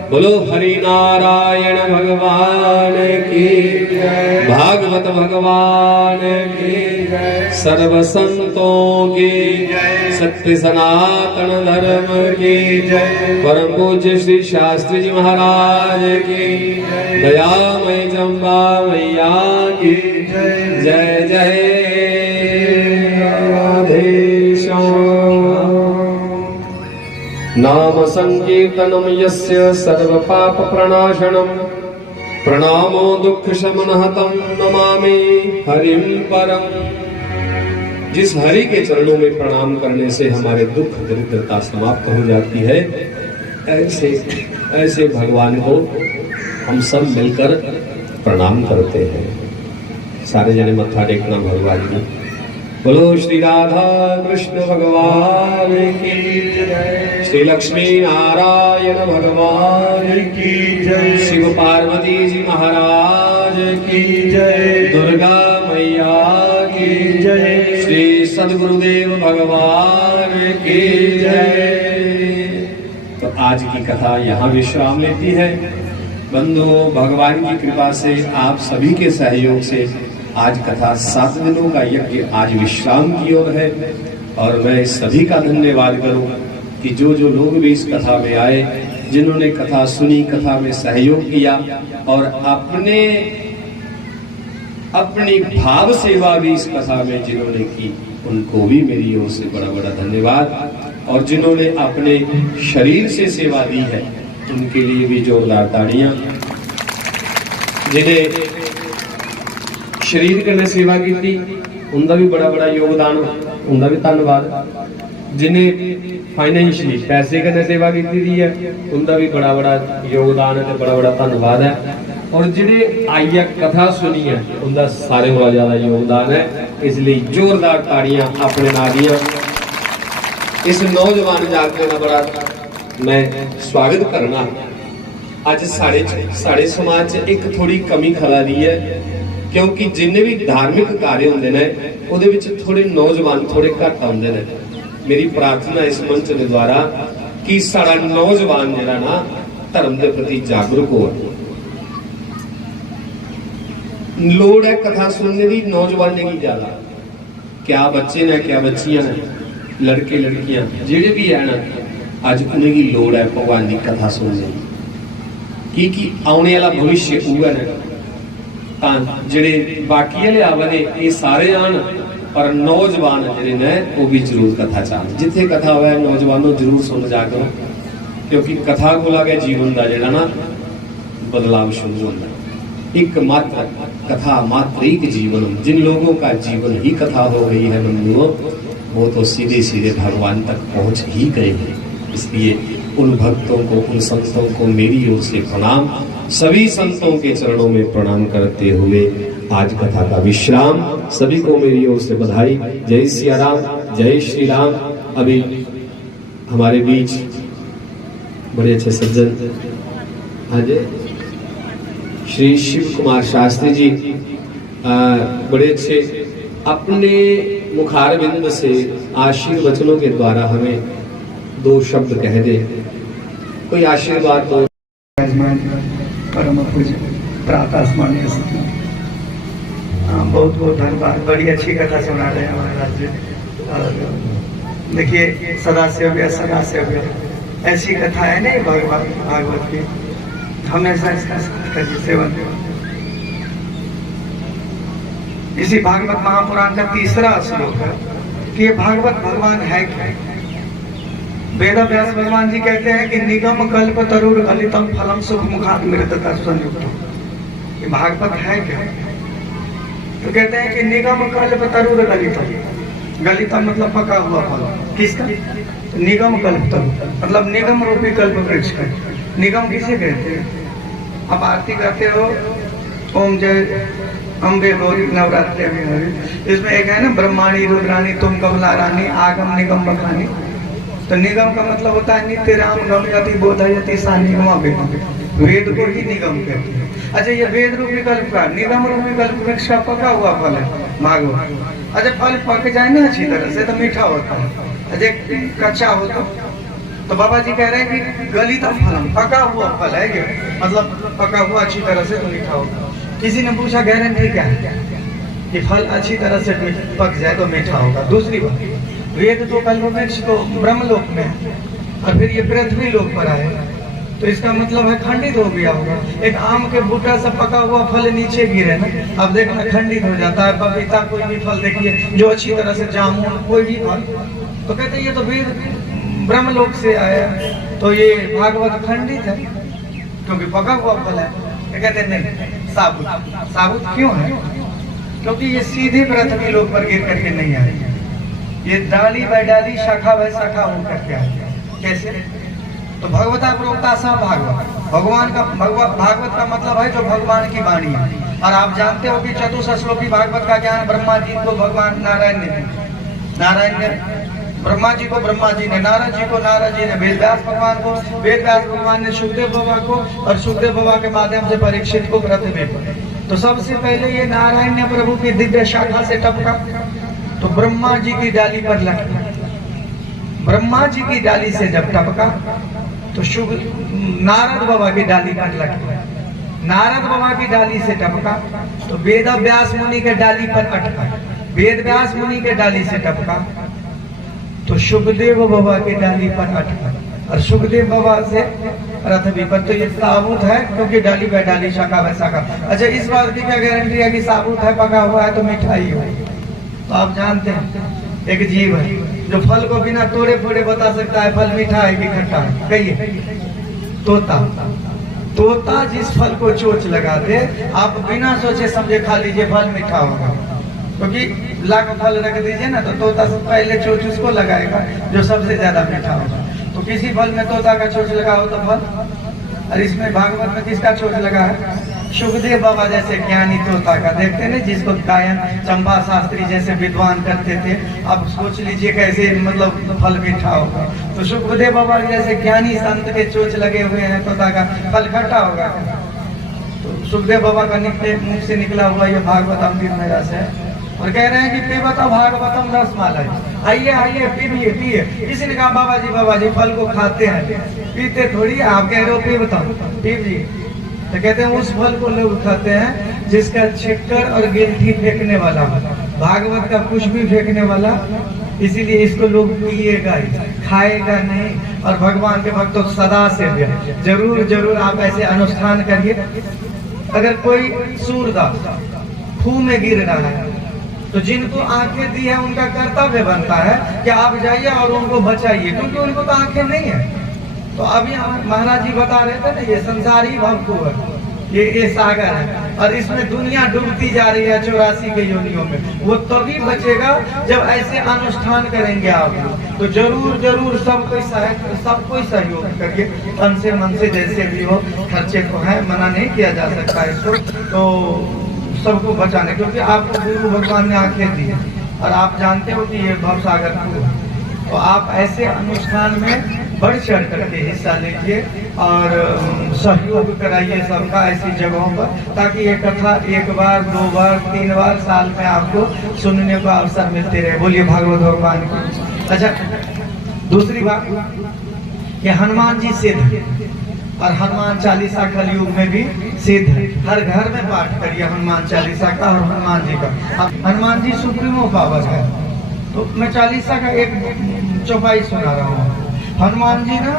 बोलो हरि नारायण भगवान की जय, भागवत भगवान की जय, सर्व संतों की जय, सत्य सनातन धर्म की जय, परम पूज्य श्री शास्त्री जी महाराज की जय, दयामय चंबा मैया की जय, जय जय राधे श्याम। नाम संकीर्तनम यस्य सर्व पाप प्रणाशनम, प्रणामो दुख शमनः तं नमामि हरिं परम। जिस हरि के चरणों में प्रणाम करने से हमारे दुख दरिद्रता समाप्त हो जाती है, ऐसे ऐसे भगवान को हम सब मिलकर प्रणाम करते हैं। सारे जने मत्था टेकना भगवान जी। बोलो श्री राधा कृष्ण भगवान की जय, श्री लक्ष्मी नारायण भगवान की जय, शिव पार्वती जी महाराज की जय, दुर्गा मैया की जय, श्री सद्गुरुदेव भगवान की जय। तो आज की कथा यहाँ विश्राम लेती है। बंधु, भगवान की कृपा से आप सभी के सहयोग से आज कथा 7 दिनों का यज्ञ आज विश्राम की ओर है। और मैं सभी का धन्यवाद करूं कि जो जो लोग भी इस कथा में आए, जिन्होंने कथा सुनी, कथा में सहयोग किया और अपनी भाव सेवा भी इस कथा में जिन्होंने की, उनको भी मेरी ओर से बड़ा बड़ा धन्यवाद। और जिन्होंने अपने शरीर से सेवा दी है, उनके लिए भी जोरदार ताड़ियां। जिन्हें शरीर कन्नै सेवा की थी, उनका भी बड़ा बड़ा योगदान, उनका भी धन्यवाद। जिन्हें फाइनेंशियली पैसे कन्नै सेवा की थी है, उनका भी बड़ा बड़ा योगदान है, बड़ा बड़ा धन्यवाद है। और जिन्हें आइया कथा सुनी है, उनका सारे बड़ा ज्यादा योगदान है। इसलिए जोरदार ताड़ियां अपने नाल दियां। इस नौजवान जागते का बड़ा मैं स्वागत करना। अज साढ़े समाज च एक थोड़ी कमी खला दी है, क्योंकि जिन्ने भी धार्मिक कार्य होंदे ने उहदे विच थोड़े नौजवान थोड़े घट आउंदे ने। मेरी प्रार्थना इस मंच के द्वारा कि साड़ा नौजवान जिहड़ा ना धर्म के प्रति जागरूक हो। लोड़ है कथा सुनने की नौजवान की ज्यादा, क्या बच्चे ने क्या बच्चियां ने, लड़के लड़कियां जिहड़े भी है ना, अज उन्हें की लोड़ है भगवान की कथा सुनने की। आने वाला भविष्य उगा ने, जिहड़े बाकी वाले आवने ये सारे आन, पर नौजवान जिहड़े ने वो भी जरूर कथा चाहन। जिथे कथा होवे नौजवानों जरूर सुन जाकर, क्योंकि कथा को लगे जीवन का जिहड़ा ना बदलाव शुरू होता है। एक मात्र कथा मात्र एक जीवन। जिन लोगों का जीवन ही कथा हो गई है बंधुओं, वो तो सीधे सीधे भगवान तक पहुंच ही गए हैं। इसलिए उन भक्तों को, उन संतों को मेरी ओर से प्रणाम। सभी संतों के चरणों में प्रणाम करते हुए आज कथा का विश्राम। सभी को मेरी ओर से बधाई। जय सिया राम, जय श्री राम। अभी हमारे बीच बड़े अच्छे सज्जन आज श्री शिव कुमार शास्त्री जी बड़े अच्छे अपने मुखारबिंद से आशीर्वचनों के द्वारा हमें 2 शब्द कह दे। कोई आशीर्वाद दो। परम पूज्य प्रातः स्मरणीय बहुत बहुत धन्यवाद। बड़ी अच्छी कथा सुना रहे हैं हमारे राज्य। और देखिए सदा सेव्य ऐसी कथा है नहीं भागवत की, हमेशा इसका सेवन। इसी भागवत महापुराण का तीसरा श्लोक है कि ये भागवत भगवान है क्या। वेद व्यास भगवान जी कहते हैं कि निगम कल्प तरुर गलितम फलम सुख मुखात मृतता संयुक्त। ये भागवत है क्या। तो कहते हैं कि निगम कल्प तरुर गलितम, गलितम मतलब पका हुआ फल। किसका? निगम कल्प तरु मतलब निगम रूपी कल्प वृक्ष का। निगम किसे कहते हैं? आप आरती करते हो ओम जय अम्बे गौरी नवरात्रि में, इसमें एक है ना ब्रह्माणी रुद्राणी तुम कमला रानी आगम निगम बखानी। तो निगम का मतलब होता है नित्य राम गमयति बोधयति सा निगम वेद को ही निगम कहते हैं। अच्छा ये वेद रूपी कल्प का निगम रूपी कल्प वृक्ष का पका हुआ फल है भागवत। अच्छा फल पक जाए ना अच्छी तरह से तो मीठा होता है, अच्छा कच्चा हो तो बाबा जी कह रहे हैं कि गलितम फलम पका हुआ फल है ये, मतलब पका हुआ अच्छी तरह से तो मीठा होगा। किसी ने पूछा गारंटी क्या है कि फल अच्छी तरह से पक जाए तो मीठा होगा। दूसरी बात, वेद तो कल्प वृक्ष तो ब्रह्मलोक में है और फिर ये पृथ्वी लोक पर आए, तो इसका मतलब है खंडित हो गया होगा। एक आम के बूटा से पका हुआ फल नीचे गिरे ना, अब देखना खंडित हो जाता है। पपीता कोई भी फल देखिए जो अच्छी तरह से जामुन कोई भी फल, तो कहते ये तो वेद ब्रह्मलोक से आया, तो ये भागवत खंडित है क्योंकि पका हुआ फल है। कहते नहीं साबुत, साबुत क्यों है? क्योंकि ये सीधे पृथ्वी लोक पर गिर करके नहीं आए, ये डाली बाय डाली शाखा बाय शाखा होकर के आए। कैसे? तो भगवता प्रोक्ता सा भागवत, भगवान का भागवत का मतलब है जो भगवान की वाणी है। और आप जानते हो कि चतुश्लोकी भागवत का ज्ञान ब्रह्मा जी को भगवान नारायण ने, नारायण ने ब्रह्मा जी को ब्रह्मा जी ने, नारद जी को नारद जी ने, वेद व्यास भगवान को वेद व्यास भगवान ने सुखदेव बाबा को, और सुखदेव बाबा के माध्यम से परीक्षित को पृथ्वी को। तो सबसे पहले ये नारायण ने प्रभु की दिव्य शाखा से टपका तो ब्रह्मा जी की डाली पर लटका। ब्रह्मा जी की डाली से जब टपका तो शुभ नारद बाबा की डाली पर लटका। नारद बाबा की डाली से टपका तो वेद व्यास मुनि के डाली पर अटका। वेद व्यास मुनि के डाली से टपका तो सुखदेव बाबा की डाली पर अटका, और सुखदेव बाबा से पृथ्वी पर। तो ये साबुत है क्योंकि डाली बाय डाली शाखा बाय शाखा। अच्छा इस बात की क्या गारंटी है कि साबुत है पका हुआ है तो मिठाई हो? तो आप जानते हैं एक जीव है जो फल को बिना तोड़े फोड़े बता सकता है फल मीठा है कि खट्टा है। कहिए? तोता। तोता जिस फल को चोंच लगा दे आप बिना सोचे समझे खा लीजिए फल मीठा होगा, क्योंकि लाख फल रख दीजिए ना तो तोता से पहले चोंच उसको लगाएगा जो सबसे ज्यादा मीठा होगा। तो किसी फल में तोता का चोंच लगा हो तो फल, और इसमें भागवत में किसका चोंच लगा है? सुखदेव बाबा जैसे ज्ञानी तोता का। देखते ना जिसको गायन चंपा शास्त्री जैसे विद्वान करते थे, अब सोच लीजिए कैसे मतलब फल मीठा होगा। तो सुखदेव बाबा जैसे ज्ञानी संत के चोंच लगे हुए हैं तोता का, फल खट्टा होगा। तो सुखदेव बाबा का मुंह से निकला हुआ ये भागवत अमृत में रस है, और कह रहे हैं कि पिबत भागवतम रसमालाई, आइए आइए पीजिए पिए। किसी ने कहा बाबा जी फल को खाते हैं, पीते थोड़ी, आप कह रहे हो पिबतम पीजिए। तो कहते हैं उस फल को लोग खाते हैं जिसका छिक्कर और गिलठी फेंकने वाला, भागवत का कुछ भी फेंकने वाला, इसीलिए इसको लोग पिएगा खाएगा नहीं। और भगवान के भक्त तो सदा से जरूर जरूर आप ऐसे अनुष्ठान करिए। अगर कोई सूरदास खूह में गिर रहा है तो जिनको आंखें दी है उनका कर्तव्य बनता है कि आप जाइए और उनको बचाइए, क्योंकि उनको तो आंखें नहीं है। तो अभी महाराज जी बता रहे थे ना ये संसारी भवकुंवर, ये सागर है और इसमें दुनिया डूबती जा रही है 84 के योनियों में। वो तभी बचेगा जब ऐसे अनुष्ठान करेंगे आप लोग। तो जरूर जरूर सब कोई सहयोग करिए, तन से मन से जैसे भी हो। खर्चे को है मना नहीं किया जा सकता इसको, तो सबको बचाने, क्योंकि आपको गुरु भगवान ने आंखें दी है और आप जानते हो कि ये भवसागर है। तो आप ऐसे अनुष्ठान में बढ़ चढ़ करके हिस्सा लीजिए और सहयोग कराइए सबका ऐसी जगहों पर, ताकि ये कथा एक बार 2 बार 3 बार साल में आपको सुनने का अवसर मिलते रहे। बोलिए भागवत भगवान की। अच्छा दूसरी बात कि हनुमान जी सिद्ध, और हनुमान चालीसा कलयुग में भी सिद्ध है। हर घर में पाठ करिए हनुमान चालीसा का और हनुमान जी का। हनुमान जी सुप्रीमो पावर है। तो मैं चालीसा का एक चौपाई सुना रहा हूँ। हनुमान जी ना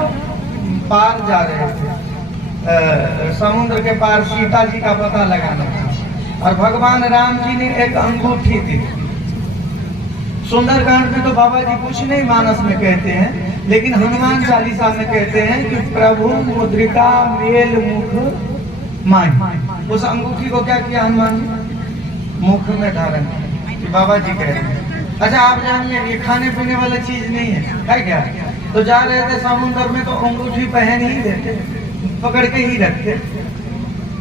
पार जा रहे थे, समुद्र के पार सीता जी का पता लगाना था। और भगवान राम जी ने एक अंगूठी दी। सुंदरकांड में तो बाबा जी कुछ नहीं मानस में कहते हैं, लेकिन हनुमान चालीसा में कहते हैं कि प्रभु मुद्रिका मेल मुख माही। उस अंगूठी को क्या किया हनुमान जी? मुख में धारण किया। बाबा जी कह रहे हैं। अच्छा आप जान लें ये खाने पीने वाला चीज नहीं है क्या? तो जा रहे थे समुद्र में तो अंगूठी पहन ही देते, पकड़ के ही रखते।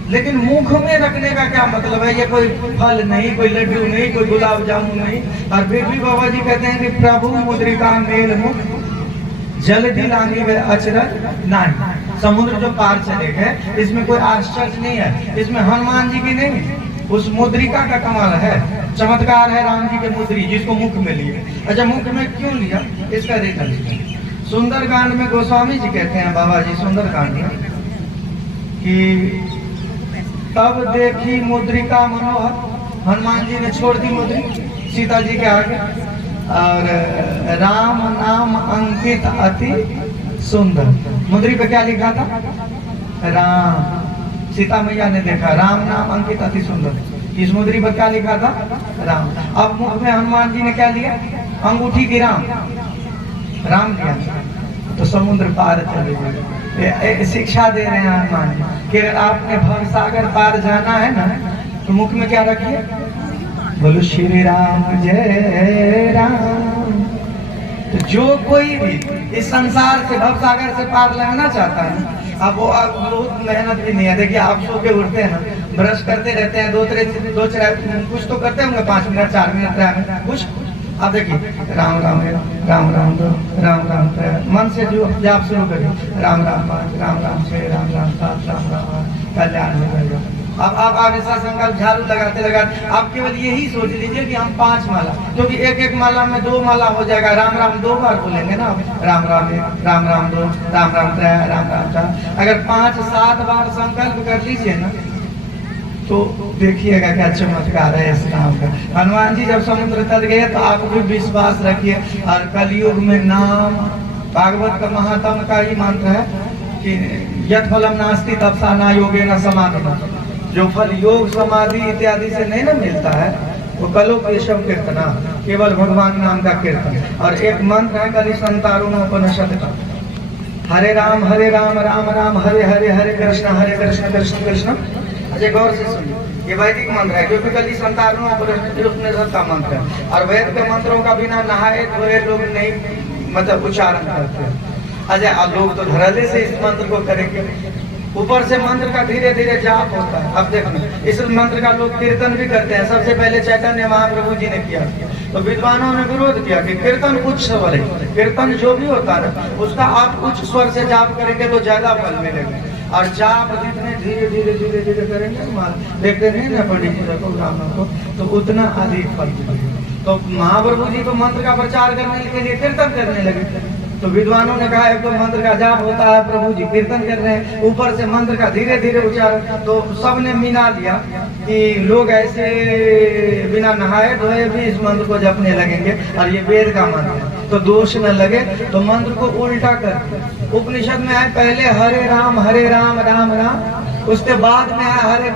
लेकिन मुख में रखने का क्या मतलब है? ये कोई फल नहीं, कोई लड्डू नहीं, कोई गुलाब जामुन नहीं। और फिर भी बाबा जी कहते हैं कि प्रभु मुद्रिका मेल मुख जल दिलानी व अचरज नहीं। समुद्र जो पार चले गए इसमें कोई आश्चर्य नहीं है, इसमें हनुमान जी की नहीं, उस मुद्रिका का कमाल है, चमत्कार है राम जी के मुद्री जिसको मुख में लिए। अच्छा मुख में क्यों लिया? इसका रीजन सुंदरकांड में गोस्वामी जी कहते हैं, बाबा जी सुंदरकांड में, कि तब देखी मुद्रिका मनोहर, हनुमान जी ने छोड़ दी मुद्री सीता जी के आगे, और राम नाम अंकित अति सुंदर। मुद्री पे क्या लिखा था? राम। सीता मैया ने देखा राम नाम अंकित अति सुंदर। इस मुद्री पर क्या लिखा था? राम। अब मुख में हनुमान जी ने क्या लिया? अंगूठी की राम लिया, तो समुद्र पार चले गए। शिक्षा दे रहे हैं हनुमान जी कि अगर आपने भवसागर पार जाना है ना, तो मुख में क्या रखिए? बोलो श्री राम जय राम। तो जो कोई भी इस संसार से भवसागर से पार लगना चाहता है, अब वो बहुत मेहनत भी नहीं है। देखिए आप सो के उठते हैं, ब्रश करते रहते हैं, दो कुछ तो करते होंगे, 5 मिनट 4 मिनट 3 मिनट कुछ। अब देखिए राम राम राम राम दो राम राम मन से जो जाप शुरू करिए, राम राम 5 राम राम 6 राम राम 7 राम राम कल्याण हो जाएगा। अब आप ऐसा संकल्प झाड़ू लगाते लगाते आप केवल यही सोच लीजिए कि हम 5 माला, क्योंकि एक माला में 2 माला हो जाएगा। राम राम 2 बार बोलेंगे ना, राम राम 1 राम राम 2 राम राम 3 राम राम 4। अगर 5-7 बार संकल्प कर लीजिए ना, तो देखिएगा क्या चमत्कार है इस नाम का। हनुमान जी जब समुद्र तर गए तो आप भी विश्वास रखिए। और कलयुग में नाम, भागवत का महात्म का ही मंत्र है कि यत् फलम नास्ति तपसा न योगेन समाधिना। जो फल योग समाधि इत्यादि से नहीं ना मिलता है, वो कलो केशव कीर्तना, केवल भगवान नाम का कीर्तन। और एक मंत्र है कलि संतारुणोपनिषद का, हरे राम राम राम हरे हरे, हरे कृष्ण कृष्ण कृष्ण। अजय गौर से सुनिए, ये वैदिक मंत्र है, क्योंकि कल उपनिषद का मंत्र है। और वेद के मंत्रों का बिना नहाए धोए लोग नहीं मतलब उच्चारण करते। अजय अब लोग तो धड़ल्ले से इस मंत्र को करेंगे, ऊपर से मंत्र का धीरे धीरे जाप होता है। अब देखो इस मंत्र का लोग कीर्तन भी करते हैं। सबसे पहले चैतन्य महाप्रभु जी ने किया, तो विद्वानों ने विरोध किया कि कीर्तन उच्च स्वर है, कीर्तन जो भी होता है उसका आप उच्च स्वर से जाप करेंगे तो ज्यादा फल मिलेगा। और जाप जितने धीरे धीरे धीरे धीरे करेंगे, देखते नहीं ना पंडित जी को ब्राह्मण को, तो उतना अधिक फल मिलेगा। तो महाप्रभु जी तो मंत्र का प्रचार करने के लिए कीर्तन करने लगे। तो विद्वानों ने कहा एक तो मंत्र का जाप होता है, प्रभु जी कीर्तन कर रहे हैं, ऊपर से मंत्र का धीरे धीरे उच्चारण। तो सबने मिला लिया कि लोग ऐसे बिना नहाए धोए भी इस मंत्र को जपने लगेंगे, और ये वेद का मंत्र है तो दोष न लगे। तो मंत्र को उल्टा कर उपनिषद में है, पहले हरे राम राम राम, उसके बाद में है हरे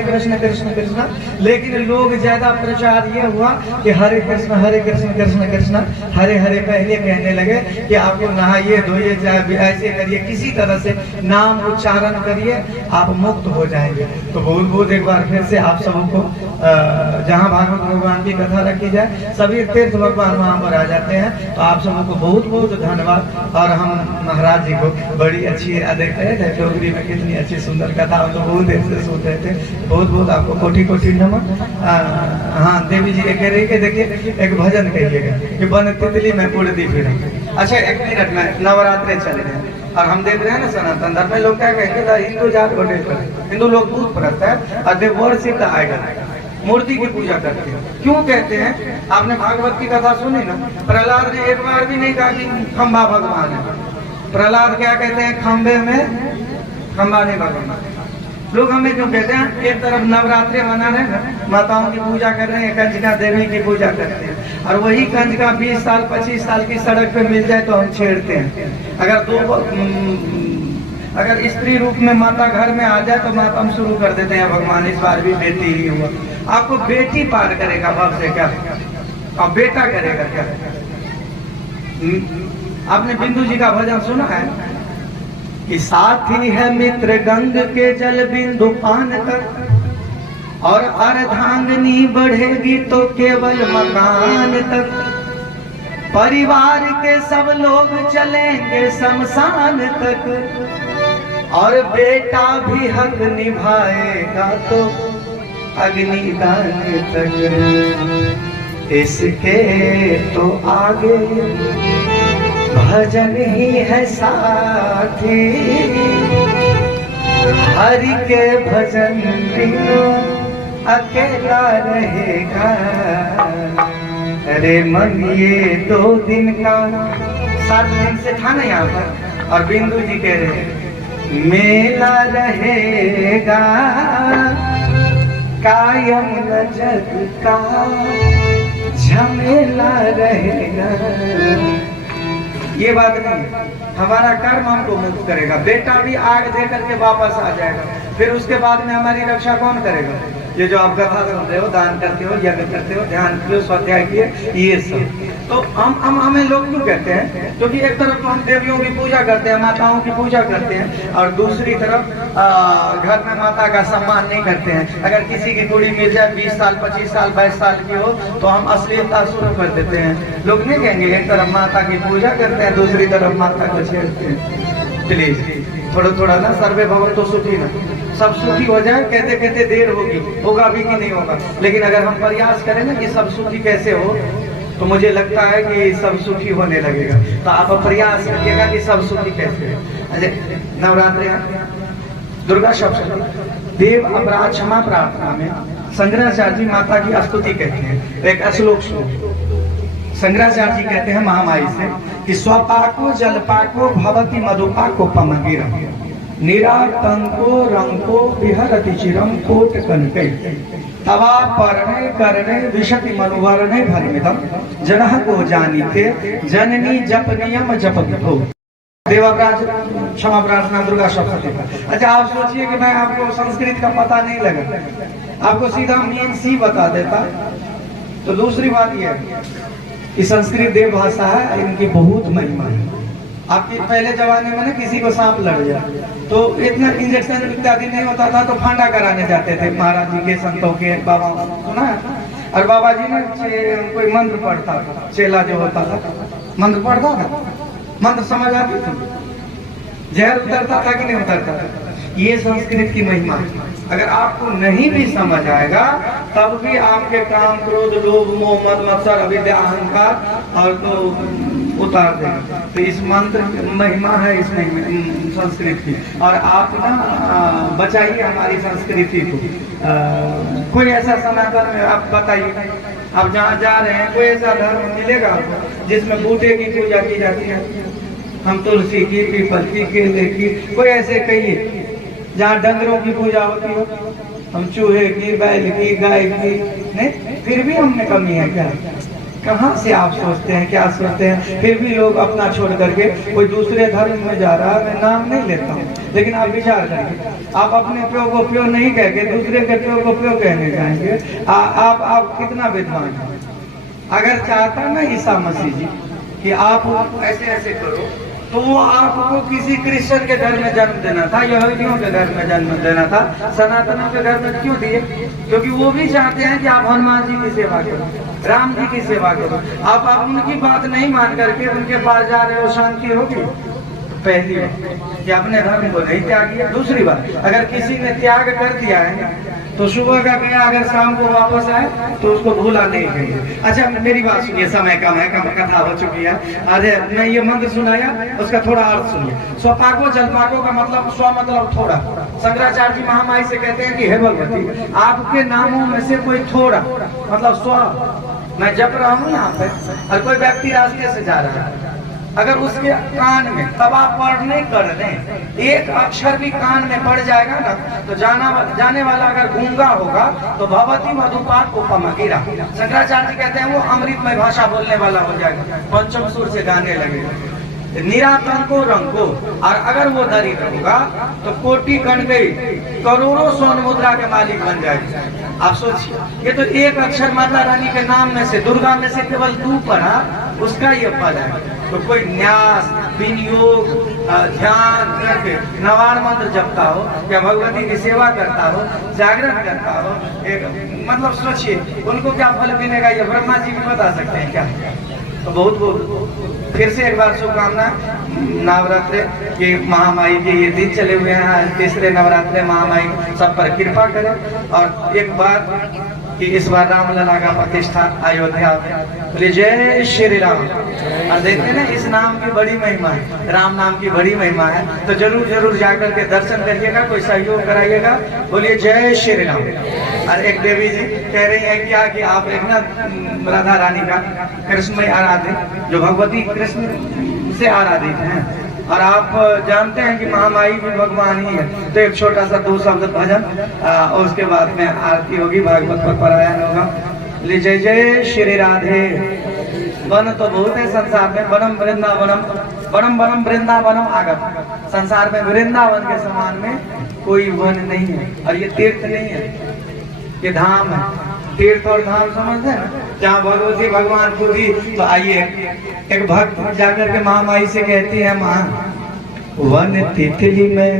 कृष्ण कृष्ण कृष्ण। लेकिन लोग ज्यादा प्रचार ये हुआ कि हरे कृष्ण कृष्ण कृष्ण हरे हरे पहले कहने लगे कि आपको नहाइए धोइए, चाहे ऐसे करिए, किसी तरह से नाम उच्चारण करिए, आप मुक्त हो जाएंगे। तो बहुत बहुत एक बार फिर से आप सबको जहाँ भागवत भगवान की कथा रखी जाए, सभी तीर्थ भगवान वहाँ पर आ जाते हैं। तो आप सबको बहुत बहुत धन्यवाद। और हम महाराज जी को बड़ी अच्छी देख रहे थे, डोगरी में कितनी अच्छी सुंदर कथा, हम तो बहुत देर से सुन रहे थे। बहुत बहुत आपको कोटि कोटि नमन। हाँ देवी जी कह रही है, देखिए एक भजन कहिएगा कि बन तितली में उड़ती फिर। अच्छा 1 मिनट में नवरात्रे चल रहे हैं और हम देख रहे हैं ना सनातन धर्म में लोग क्या कहेंगे, हिंदू जात बटे पर हिंदू लोग दूध व्रत है और दे वर्शिप द आइडल, मूर्ति की पूजा करते हैं। क्यों कहते हैं? आपने भागवत की कथा सुनी ना, प्रहलाद ने एक बार भी नहीं कहा कि खंबा भगवान है। प्रहलाद क्या कहते हैं? खंबे में खंबा नहीं भगवान। लोग हमें क्यों कहते हैं? एक तरफ नवरात्रि मना रहे हैं, माताओं की पूजा कर रहे हैं, कंजका देवी की पूजा करते हैं, और वही कंजका 20 साल 25 साल की सड़क पे मिल जाए तो हम छेड़ते हैं। अगर अगर स्त्री रूप में माता घर में आ जाए तो मातम शुरू कर देते हैं, भगवान इस बार भी बेटी ही हुआ। आपको बेटी पार करेगा भव से क्या, और बेटा करेगा क्या? आपने बिंदु जी का भजन सुना है कि साथी है मित्र गंग के जल बिंदु पान कर, और अर्धांगनी बढ़ेगी तो केवल मकान तक, परिवार के सब लोग चलेंगे शमशान तक, और बेटा भी हक निभाएगा तो अग्निदान तक। इसके तो आगे भजन ही है साथी, हरि के भजन बिना अकेला रहेगा। अरे मन ये 2 दिन का 7 दिन से था ना यहाँ पर, और बिंदु जी कह रहे मेला रहेगा कायम न जग का झमेला रहेगा। ये बात नहीं, हमारा कर्म हमको मुक्त करेगा। बेटा भी आग दे करके वापस आ जाएगा, फिर उसके बाद में हमारी रक्षा कौन करेगा? ये जो आप कथा सुनते हो, दान करते हो, यज्ञ करते हो, ध्यान किए, स्वाध्याय किए, ये सब तो हम हमें लोग क्यों कहते हैं? क्योंकि एक तरफ तो हम देवियों की पूजा करते हैं, माताओं की पूजा करते हैं, और दूसरी तरफ घर में माता का सम्मान नहीं करते हैं। अगर किसी की कुड़ी मिल जाए 20 साल 25 साल 22 साल की हो तो हम अश्लीलता शुरू कर देते हैं। लोग नहीं कहेंगे एक तरफ माता की पूजा करते हैं, दूसरी तरफ माता को छेड़ते हैं। प्लीज थोड़ा थोड़ा ना, सर्वे भवन तो सुखी ना, सब सुखी हो जाए कहते कहते देर होगी, होगा भी कि नहीं होगा। लेकिन अगर हम प्रयास करें ना कि सब सुखी कैसे हो, तो मुझे लगता है कि सब सुखी होने लगेगा। तो आप प्रयास करिएगा कि सब सुखी कैसे हो। नवरात्रि दुर्गा सप्तमी देव अपराध क्षमा प्रार्थना में शंकराचार्य जी माता की स्तुति कहते हैं। एक श्लोक शंकराचार्य जी कहते हैं महामाई से कि स्वपाको जलपाको भवति मधुपाको पमगिरम निरातंको रंको विहरति चिरम कोट कनकै तवा परणे करणे विशति मनुवर्णे भरमिदम जनः को जानीते जननी जप नियम जप विभो। देवाप्राज क्षमा प्रार्थना दुर्गा सप्तमी का। अच्छा आप सोचिए कि मैं आपको संस्कृत का पता नहीं लगा, आपको सीधा मीन सी बता देता। तो दूसरी बात यह है कि संस्कृत देव भाषा है, इनकी बहुत महिमा है। आपके पहले जमाने में ना किसी को सांप लड़ जाए तो इतना इंजेक्शन इत्यादि नहीं होता था, तो फांडा कराने जाते थे महाराज जी के, संतों के, बाबा सुना है। और बाबा जी ने कोई मंत्र पढ़ता था, चेला जो होता था मंत्र पढ़ता था, मंत्र समझ आती थी, जहर उतरता था कि नहीं उतरता था। ये संस्कृत की महिमा है। अगर आपको नहीं भी समझ आएगा तब भी आपके काम क्रोध लोभ मोह मद मत्सर अविद्या अहंकार और तो उतार देगा। तो इस मंत्र महिमा है इसमें संस्कृत की। और आप ना बचाइए हमारी संस्कृति को। कोई ऐसा सनातन में आप बताइए, आप जहाँ जा रहे हैं कोई ऐसा धर्म मिलेगा आपको जिसमें बूटे की पूजा की जाती है? हम तुलसी की, पीपल की, केले की, कोई ऐसे कहिए जहाँ डंगरों की पूजा होती हो, हम चूहे की, बैल की, गाय की, नहीं, फिर भी हमने कमी है क्या? कहाँ से आप सोचते हैं, क्या सोचते हैं? फिर भी लोग अपना छोड़ करके कोई दूसरे धर्म में जा रहा है। मैं नाम नहीं लेता हूँ, लेकिन आप विचार करिए, आप अपने प्यो को प्यो नहीं कह के दूसरे के प्यो को प्यो कहने जाएंगे। आप कितना विद्वान हैं। अगर चाहता ना ईसा मसीह जी कि आप ऐसे ऐसे करो, तो वो आपको किसी क्रिश्चियन के घर में जन्म देना था, यहूदियों के घर में जन्म देना था, सनातनों के घर में क्यों दिए? क्योंकि वो भी चाहते हैं कि आप हनुमान जी की सेवा करो, राम जी की सेवा करो। आप उनकी बात नहीं मान करके उनके पास जा रहे हो, शांति होगी? पहली बात कि अपने धर्म को नहीं त्याग किया। दूसरी बात, अगर किसी ने त्याग कर दिया है तो सुबह का गया, अगर शाम को वापस आए तो उसको भूला नहीं चाहिए। अच्छा मेरी बात सुनिए, समय कम है, कम कथा हो चुकी है। अरे मैं ये मंत्र सुनाया, उसका थोड़ा अर्थ सुनिए। स्वपाको जलपाको का मतलब स्व मतलब थोड़ा। शंकराचार्य जी महामाई से कहते हैं कि हे भगवती, आपके नामों में से कोई थोड़ा मतलब स्व, मैं जप रहा हूँ यहाँ पे, और कोई व्यक्ति रास्ते से जा रहा है, अगर उसके कान में तवा पढ़ने कर दें, एक अक्षर भी कान में पड़ जाएगा ना, तो जाने वाला अगर गूंगा होगा तो भवती मधुपात उपमगिरा। शंकराचार्य जी कहते हैं वो अमृतमय भाषा बोलने वाला हो जाएगा, पंचम सुर से गाने लगेगा। निरातंको रंको, और अगर वो दरिद्र होगा तो कोटि कण गई करोड़ों स्वर्ण मुद्रा के मालिक बन जाएगा। आप सोचिए, ये तो एक अक्षर माता रानी के नाम में से, दुर्गा में से केवल 2 पढ़ा, उसका ये पद है। तो कोई न्यास, विनियोग, ध्यान करके नवाण मंत्र जपता हो या भगवती की सेवा करता हो, जागरण करता हो, एक मतलब सोचिए उनको क्या फल मिलेगा, ये ब्रह्मा जी भी बता सकते हैं क्या। तो बहुत बहुत फिर से एक बार शुभकामना। नवरात्रे के महामाई के ये दिन चले हुए हैं, आज तीसरे नवरात्रे महामाई सब पर कृपा करें। और एक बार कि इस बार रामलला का प्रतिष्ठा अयोध्या में। बोले जय श्री राम। और देखते ना इस नाम की बड़ी महिमा है, राम नाम की बड़ी महिमा है, तो जरूर जरूर जाकर के दर्शन करिएगा, कोई सहयोग कराइएगा। बोलिए जय श्री राम। और एक देवी जी कह रही है क्या कि आप एक ना राधा रानी का कृष्णमय आराध्य, जो भगवती कृष्ण से आराधित हैं, और आप जानते हैं कि महामाई भी भगवान ही है। तो एक छोटा सा 2 शब्द भजन, उसके बाद में आरती होगी, भागवत पर पारायण होगा। ले जय जय श्री राधे। वन तो बहुत है संसार में, वनम वृंदावनम, वनम वनम वृंदावनम आगम। संसार में वृंदावन के समान में कोई वन नहीं है। और ये तीर्थ नहीं है, ये धाम है। तीर्थ और धाम समझते हैं ना, जहाँ भगवती भगवान को भी। तो आइए एक भक्त जाकर के महामाई से कहती है, माँ वन तितली में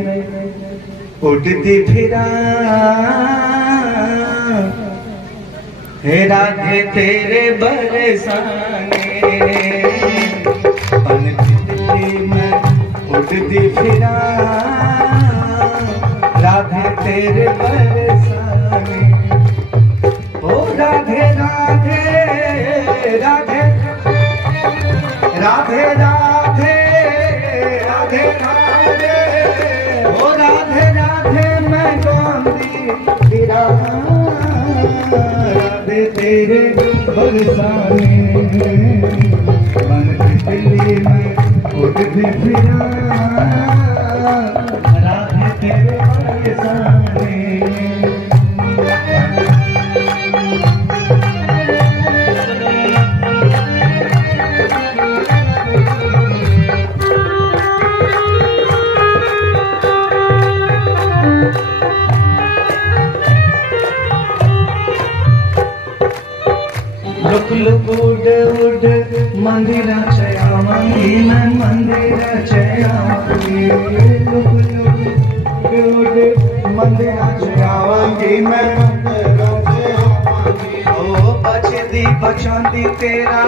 उड़ती फिरा, हे राधे तेरे बरसाने, वन तितली में उड़ती फिरा, राधे तेरे बरसाने। ओ राधे राधे राधे राधे राधे राधे राधे, ओ राधे राधे मैं गांधी फिरा, राधे तेरे बरसाने, मन तितली में उड़ती फिरा, राधे तेरे बरसाने। लुक लुक उड उड मंदिराच्या यावांगी, मैं मंदिराच्या यावांगी, लुक लुक उड मंदिराच्या यावांगी, मैं मंदिराच्या यावांगी। ओ बचदी बचौंदी तेरा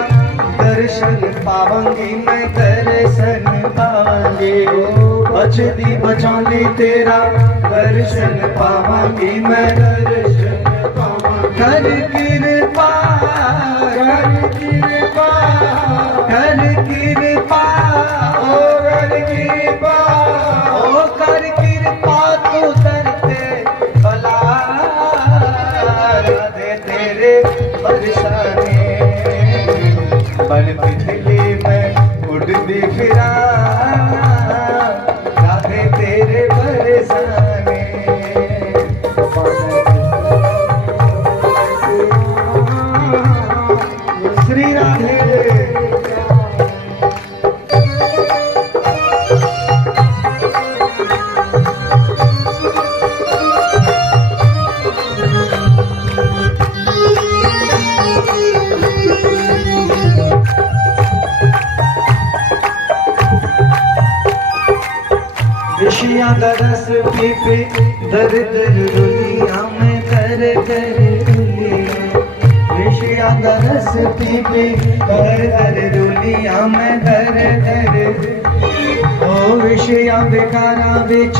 दर्शन पावांगी, मैं दर्शन पावांगी। ओ बचदी बचौंदी तेरा दर्शन पावांगी, मैं दर्शन पावांगी। कर कृपा कर कृपा कर कृपा ओ कर कृपा ओ कर कृपा तू करते भला, राधे तेरे बरसाने, बन तितली में उड़ती फिरा, राधे तेरे बरसाने। श्री राधे। विषया दरस पी पे दर दर दुनिया में दर दर दुनिया, विषया दरस पी पे दर दर दुनिया में दर दर। ओ विषया बेकारा बिच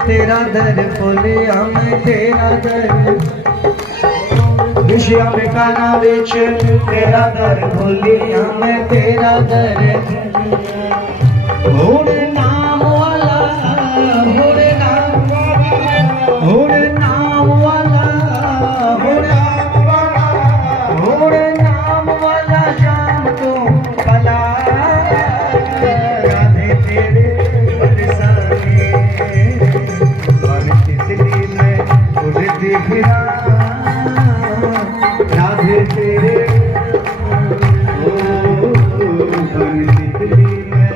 तेरा दर फुलिया में तेरा दर, विषया बेकारा बिच तेरा दर फुलिया में तेरा दर। हुण नाम वाला हुण नाम वाला हुण नाम वाला हुण नाम वाला हुण नाम वाला शाम तो भला, राधे तेरे बरसाने, बन तितली में उड़ती फिरा, राधे तेरे ओ बन तितली में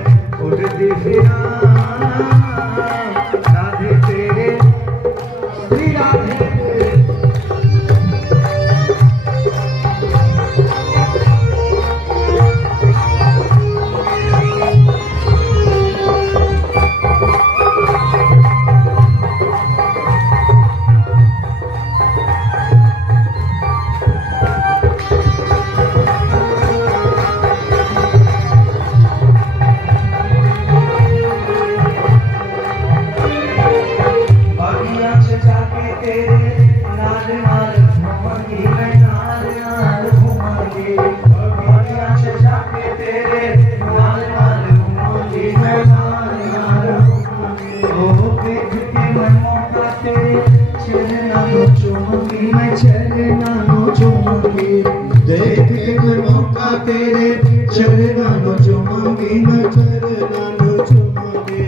तेरे चरणों चुमावे मैं चरणों चुमावे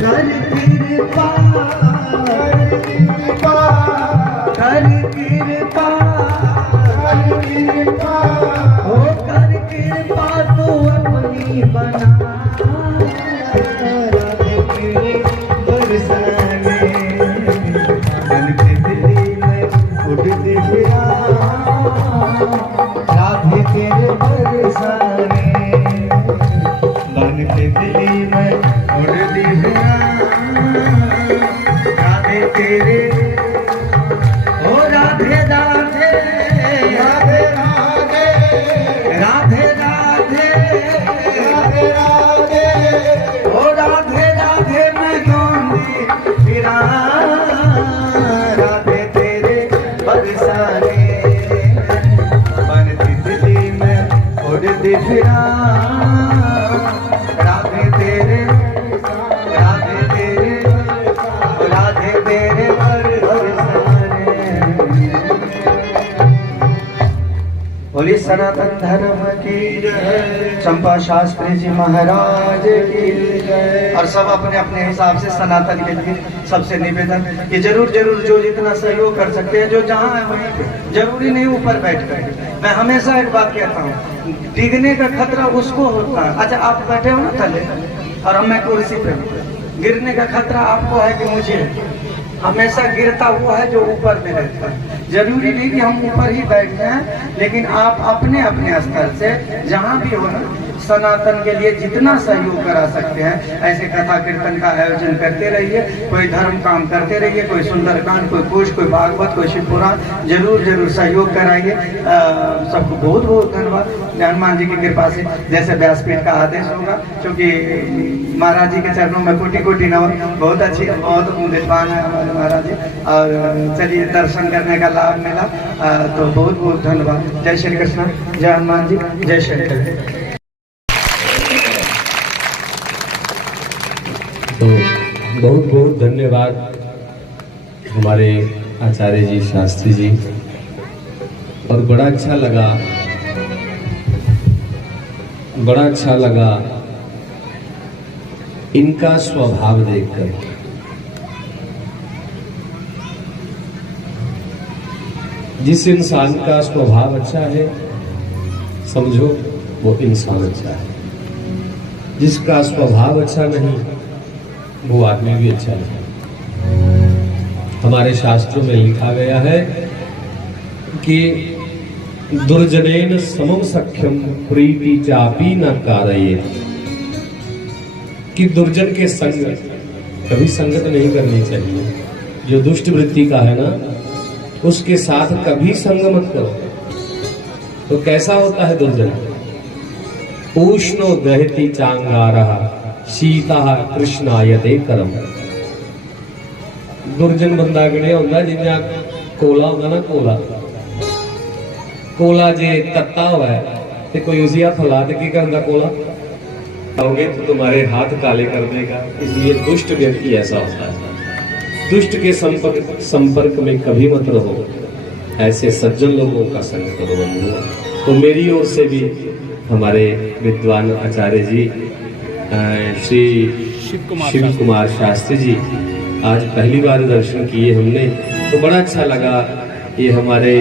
कर कृपा कर कृपा कर कृपा कर कृपा हो कर कृपा तू अपनी बना राधे तेरे बरसाने मन के दिल में उड़ती फिरा राधे तेरे बरसाने मन के दिल में उड़ती फिरा राधे तेरे ओ राधे राधे राधे राधे राधे राधे राधे ओ राधे राधे मैं गाऊंगी फिरा राधे तेरे बरसाने मन की दिल्ली में उड़ती फिरा राधे तेरे राधे तेरे राधे तेरे बरसाने बोली सनातन धर्म की जय चंपा शास्त्री जी महाराज की जय। और सब अपने अपने हिसाब से सनातन के लिए सबसे निवेदन कि जरूर जरूर जो जितना सहयोग कर सकते हैं, जो जहाँ है वहीं पे, जरूरी नहीं ऊपर बैठ कर। मैं हमेशा एक बात कहता हूँ, डिगने का खतरा उसको होता है। अच्छा आप बैठे हो ना थले और हम मैं कुर्सी पे हूँ, गिरने का खतरा आपको है कि मुझे है? हमेशा गिरता हुआ है जो ऊपर में रहता है। जरूरी नहीं कि हम ऊपर ही बैठ जाएं, लेकिन आप अपने अपने स्तर से जहाँ भी हो ना सनातन के लिए जितना सहयोग करा सकते हैं ऐसे कथा कीर्तन का आयोजन करते रहिए, कोई धर्म काम करते रहिए, कोई सुंदरकांड, कोई कुश, कोई भागवत, कोई शिव पुराण, जरूर जरूर सहयोग कराइए। सबको बहुत बहुत धन्यवाद हनुमान जी की कृपा से। जैसे व्यासपीठ का आदेश होगा, क्योंकि महाराज जी के चरणों में कोटि कोटि नमन। बहुत अच्छी बहुत विद्वान है हमारे महाराज जी, और चलिए दर्शन करने का लाभ मिला, तो बहुत बहुत धन्यवाद। जय श्री कृष्ण, जय हनुमान जी, जय शंकर। तो बहुत बहुत धन्यवाद हमारे आचार्य जी, शास्त्री जी, और बड़ा अच्छा लगा इनका स्वभाव देखकर। जिस इंसान का स्वभाव अच्छा है समझो वो इंसान अच्छा है, जिसका स्वभाव अच्छा नहीं वो आदमी भी अच्छा नहीं। हमारे शास्त्रों में लिखा गया है कि दुर्जनेन समम सख्यम प्रीति चापी न कारयेत, कि दुर्जन के संग कभी संगत नहीं करनी चाहिए। जो दुष्ट वृत्ति का है ना उसके साथ कभी संग मत करो। तो कैसा होता है दुर्जन? उष्णो दहति चांगारः शीतः कृष्णायते करम। दुर्जन बंदा गणे होंदा जिन्ना कोला होंदा ना, कोला जे तत्ता हुआ है तो कोई उसी हाथ ला के करता कोला खाओगे तो तुम्हारे हाथ काले कर देगा। इसलिए दुष्ट व्यक्ति ऐसा होता है। दुष्ट के संपर्क में कभी मत रहो, ऐसे सज्जन लोगों का संग करो बंधुओं। तो मेरी ओर से भी हमारे विद्वान आचार्य जी श्री शिव कुमार शास्त्री जी आज पहली बार दर्शन किए हमने, तो बड़ा अच्छा लगा। ये हमारे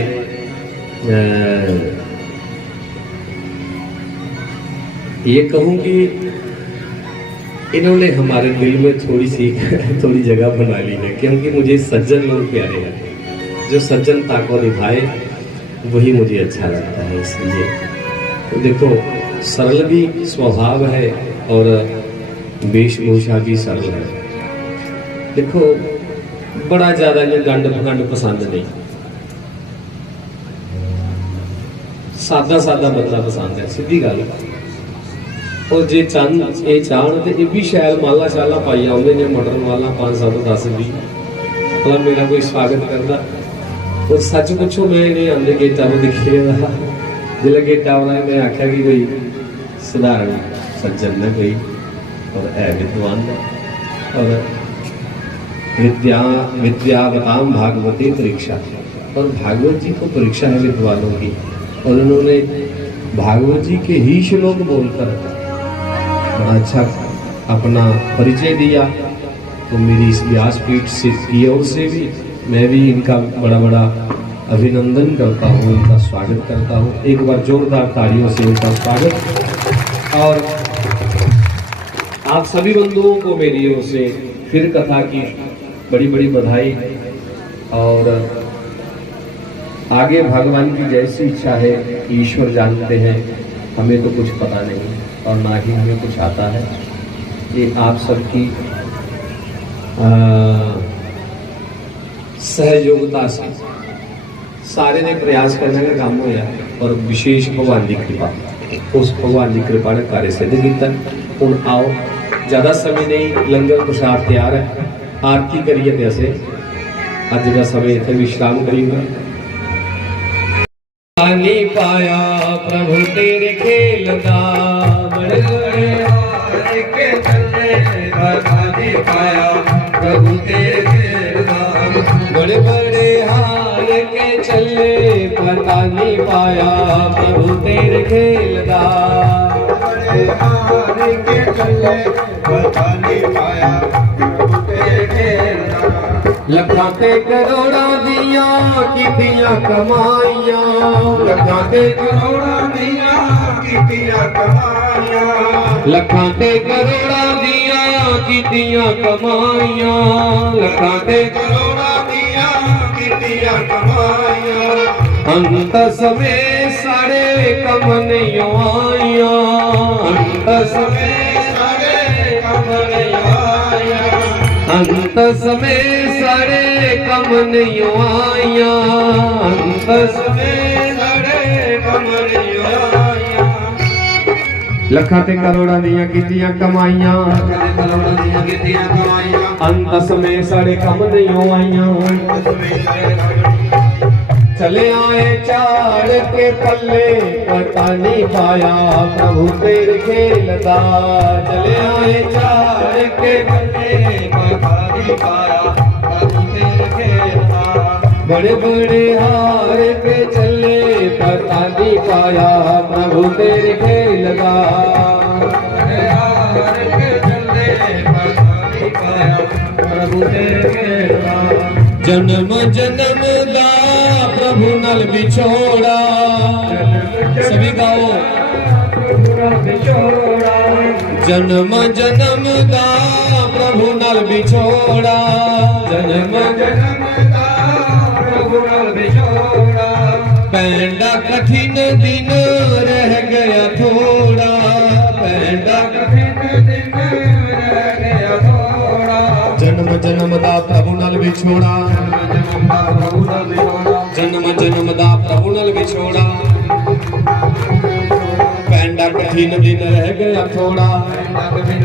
ये कहूँ कि इन्होंने हमारे दिल में थोड़ी जगह बना ली है, क्योंकि मुझे सज्जन लोग प्यारे हैं। जो सज्जनता को निभाए वही मुझे अच्छा लगता है। इसलिए तो देखो सरल भी स्वभाव है और वेशभूषा भी सरल है। देखो बड़ा ज्यादा ये गंड फगंड पसंद नहीं, सादा बंदा पसंद है, सीधी गल। और जे चाहन ये चाहन तो ये भी शायद माला शाला पाई आते ने, मटर वाला 5 7 10 20 भला मेरा कोई स्वागत करता। और सच पुछो मैं नहीं आंदे गेटा में दिखे जिले गेटा वाला मैं आख्या कि कोई साधारण सज्जन ने कोई और है विद्वान और विद्यावताम भागवती परीक्षा, और भागवत जी को परीक्षा है विद्वानों की। और उन्होंने भागवत जी के ही श्लोक बोलकर बड़ा अच्छा अपना परिचय दिया। तो मेरी इस व्यासपीठ से की ओर से भी मैं भी इनका बड़ा बड़ा अभिनंदन करता हूँ, इनका स्वागत करता हूँ। एक बार जोरदार तालियों से इनका स्वागत। और आप सभी बंधुओं को मेरी ओर से फिर कथा की बड़ी बड़ी बधाई। और आगे भगवान की जैसी इच्छा है, ईश्वर जानते हैं, हमें तो कुछ पता नहीं और ना ही हमें कुछ आता है। ये आप सबकी सहयोगिता से सारे ने प्रयास करने का काम होया और विशेष भगवान की कृपा, उस भगवान की कृपा ने कार्य सिद्ध किया। हूँ आओ, ज़्यादा समय नहीं, लंगर प्रसाद तैयार है, आरती करिए। जैसे अज का समय इतने विश्राम करिएगा। पानी पाया प्रभु तेरे खेल दा, बड़े बड़े हार के चले, पानी पाया प्रभु तेरे खेल दा, बड़े बड़े हार के चले, पता नहीं पाया प्रभु तेरे खेल दा, बड़े हार के चले, पता नहीं पाया प्रभु तेरे खेल दा। लखां ते करोड़ां दियां कीतियां कमाइयां, लखां ते करोड़ां दियां कीतियां कमाइयां, लखां ते करोड़ां दियां कीतियां कमाइयां, लखां ते करोड़ां दियां कीतियां कमाइयां। अंत समय सारे कम नहीं आइयां, अंत समय सारे कम नहीं आइयां, अंत समय सारे कम नहीं आइयां, अंत समय सारे कम नहीं आइयां। लखां ते करोड़ां दियां कीतियां कमाइयां, अंत समय सारे कम नहीं आइयां। चले आए चाड़ के पल्ले, पता नहीं पाया प्रभु तेरे खेल दा, चले आए चाड़ के पल्ले, पता नहीं पाया प्रभु तेरे खेल दा, बड़े बड़े हार पे चले, पता नहीं पाया प्रभु तेरे खेल दा, बड़े हार पे चले, पता नहीं पाया प्रभु तेरे खेल दा। जन्म जन्म दा प्रभु नल बिछोड़ा, सभी गाओ, जन्म जन्म दा प्रभु नल बिछोड़ा, जन्म जन्म दा प्रभु नल बिछोड़ा। पैंडा कठिन दिन रह गया थोड़ा, पैंडा कठिन दिन रह गया थोड़ा। जन्म जन्म दा प्रभु नल बिछोड़ा, जन्म जन्म दा प्रभु नल बिछोड़ा। पैंडा कठिन दिन रह गया थोड़ा, पैंडा कठिन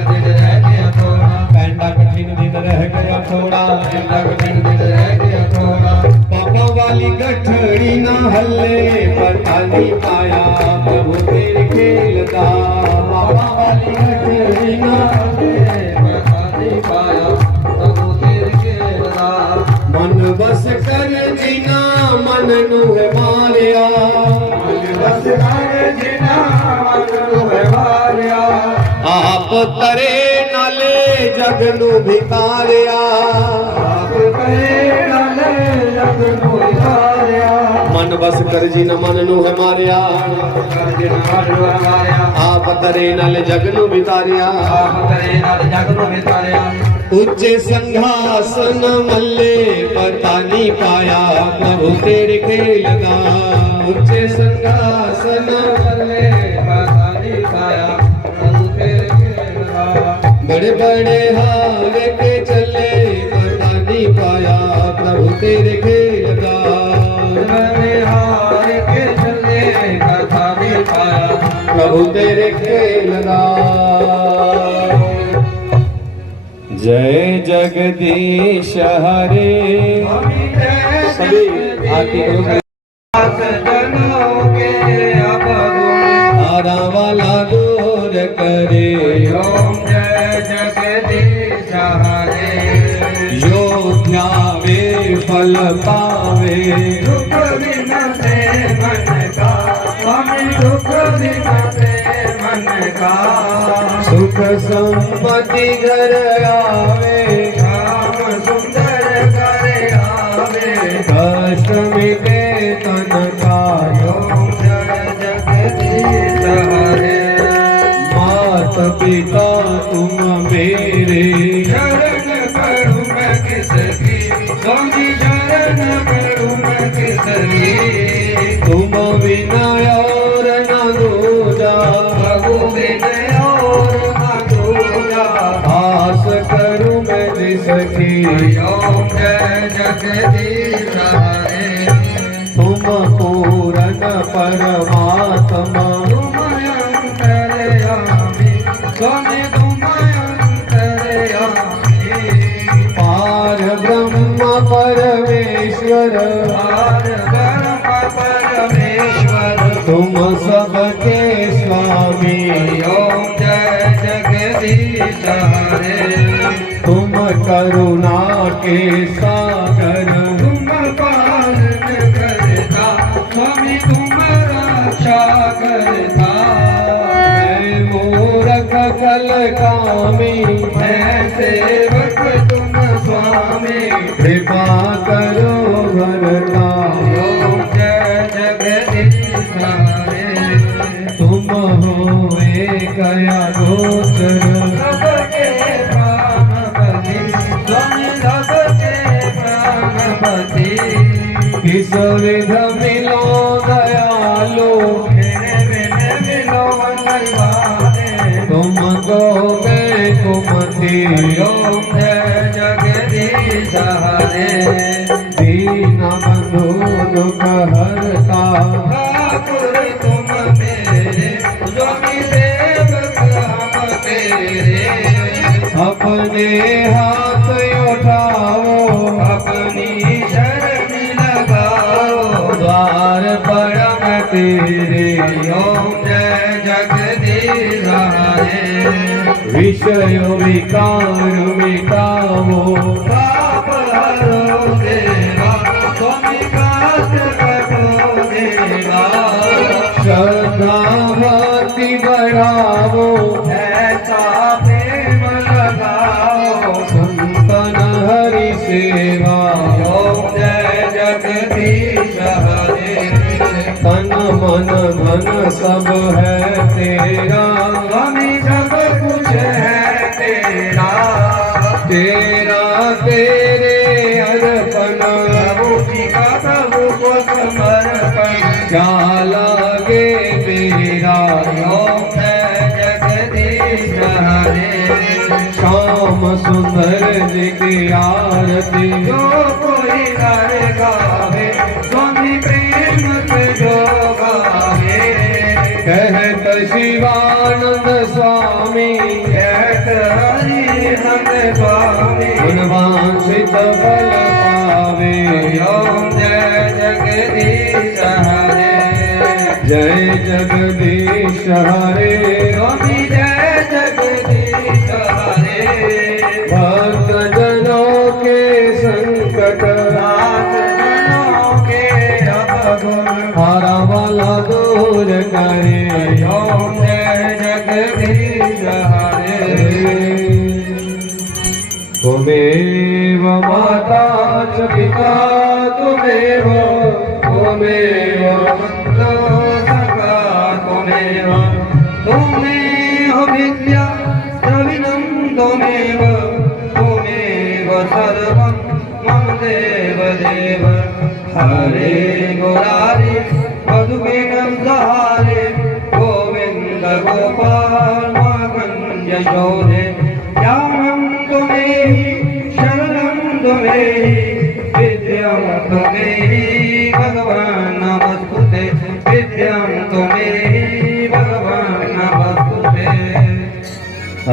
दिन रह गया थोड़ा, पापा वाली गठड़ी ना हल्ले, पता नहीं पाया प्रभु तेरे खेल दा, पापा वाली गठड़ी ना हल्ले, पता नहीं पाया प्रभु तेरे खेल दा। मन बस कर जीना मन नू है मारिया, मन बस कर जीना मन नू है मारिया। आप तरे नाले जग नू भिकारिया, आप तरे नाले जग नू भिकारिया। मन बस कर जीना मन नू है मारिया, आप तरे नाले जग नू भिकारिया, आप तरे नाले जग नू भिकारिया। उच्चे संघासन मल्ले, पता नहीं पाया प्रभु तेरे खेल दा, उच्चे संघासन मल्ले, पता नहीं पाया प्रभु तेरे खेल दा। बड़े बड़े हार के चले, पता नहीं पाया प्रभु तेरे खेल दा, बड़े हार के चले, पता नहीं पाया प्रभु तेरे खेल दा। जय जगदीश हरे, सभी आरती करो। हारा वाला दूर करे, ओम जय जगदीश हरे। यो ध्यावे फल पावे, दुख बिन से मन का, स्वामी सुख बिना मन का सुख संपत्ति घर आवे श्याम सुंदर घर आवे कष्ट मिटे तन का ओम जय जगदीश हरे मात पिता तुम मेरे शरण करूं मैं किसकी स्वामी शरण करूं मैं किसकी तुम बिना और न दूजा प्रभु विनय और न दूजा आस करूं मैं जिसकी ओम जय जगदीश हरे तुम पूरन परमात्मा तुम अंतर्यामी स्वामी तुम अंतर्यामी पार ब्रह्म परमेश्वर पार ब्रह्म परमेश्वर तुम सबके स्वामी ओम जय जगदीश हरे तुम करुणा के सागर तुम पालन करता स्वामी तुम रक्षा करता मैं मूरख कल कामी मैं सेवक तुम स्वामी कृपा करो भरता ओम जय जगदीश हरे तुम हो कया गोचर सबके प्राणपति स्वामी सबके प्राणपति किस विध मिलो दयालो मेरे बिन मिलो मनवाने तुम को मैं कुमति ओम जय जगदीश हरे दीन बंधु दुख हरता ठाकुर तुम मेरे स्वामी सेवक हम तेरे अपने हाथ उठाओ अपनी शरण लगाओ द्वार पर मैं तेरे ओम जय जगदीश हरे विषय विकार मिटाओ पाप हरो देवा स्वामी काट कटो देवा श्रद्धा भक्ति बढ़ाओ ऐसा प्रेम लगाओ संतन हरि सेवा ओम जय जगदीश हरे तन मन धन सब है तेरा स्वामी सब कुछ है तेरा तेरा तेरे अर्पण प्रभु जी का प्रभु को समर्पण क्या लागे मेरा ओम जय जगदीश हरे श्याम सुंदर जी की आरती जो कोई नर गावे स्वामी प्रेम से जो गावे कहत शिवानंद स्वामी कहत हरिनंद स्वामी गुणवांशित फल पावे ओम जय जगदीश हरे जय जगदीश हरे स्वामी जय जगदीश हरे भक्त जनों के संकट नाथ जनों के अवगुण हारा वाला दूर करे ओम जय जगदीश हरे त्वमेव माता च पिता त्वमेव बन्धो सखा त्वमेव त्वमेव विद्या द्रविणं त्वमेव सर्वं मम देव देव हरे मुरारे मधुमेनं सहारे गोविन्द गोपाल माखण्ड यशोदे ज्ञानं त्वमेहि शरणं त्वमेहि विद्यां त्वमेहि भगवान् नमस्ते विद्यां त्वमेहि भगवान् नमस्ते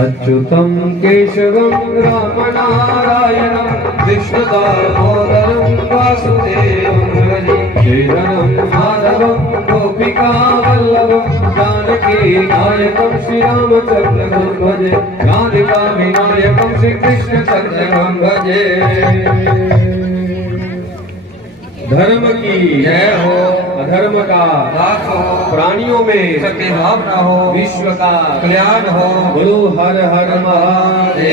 अच्युतं केशवं रामनारायणं कृष्णदामोदरं वासुदेवं हरि श्रीधरं माधवं गोपिकावल्लभं जानकी नायकं श्रीरामचन्द्रं भजे राधिका विनायकं श्रीकृष्णचन्द्रं भजे। धर्म की जय हो। अधर्म का नाश हो, प्राणियों में सत्य भाव न हो, विश्व का कल्याण हो। बोलो हर हर महादेव।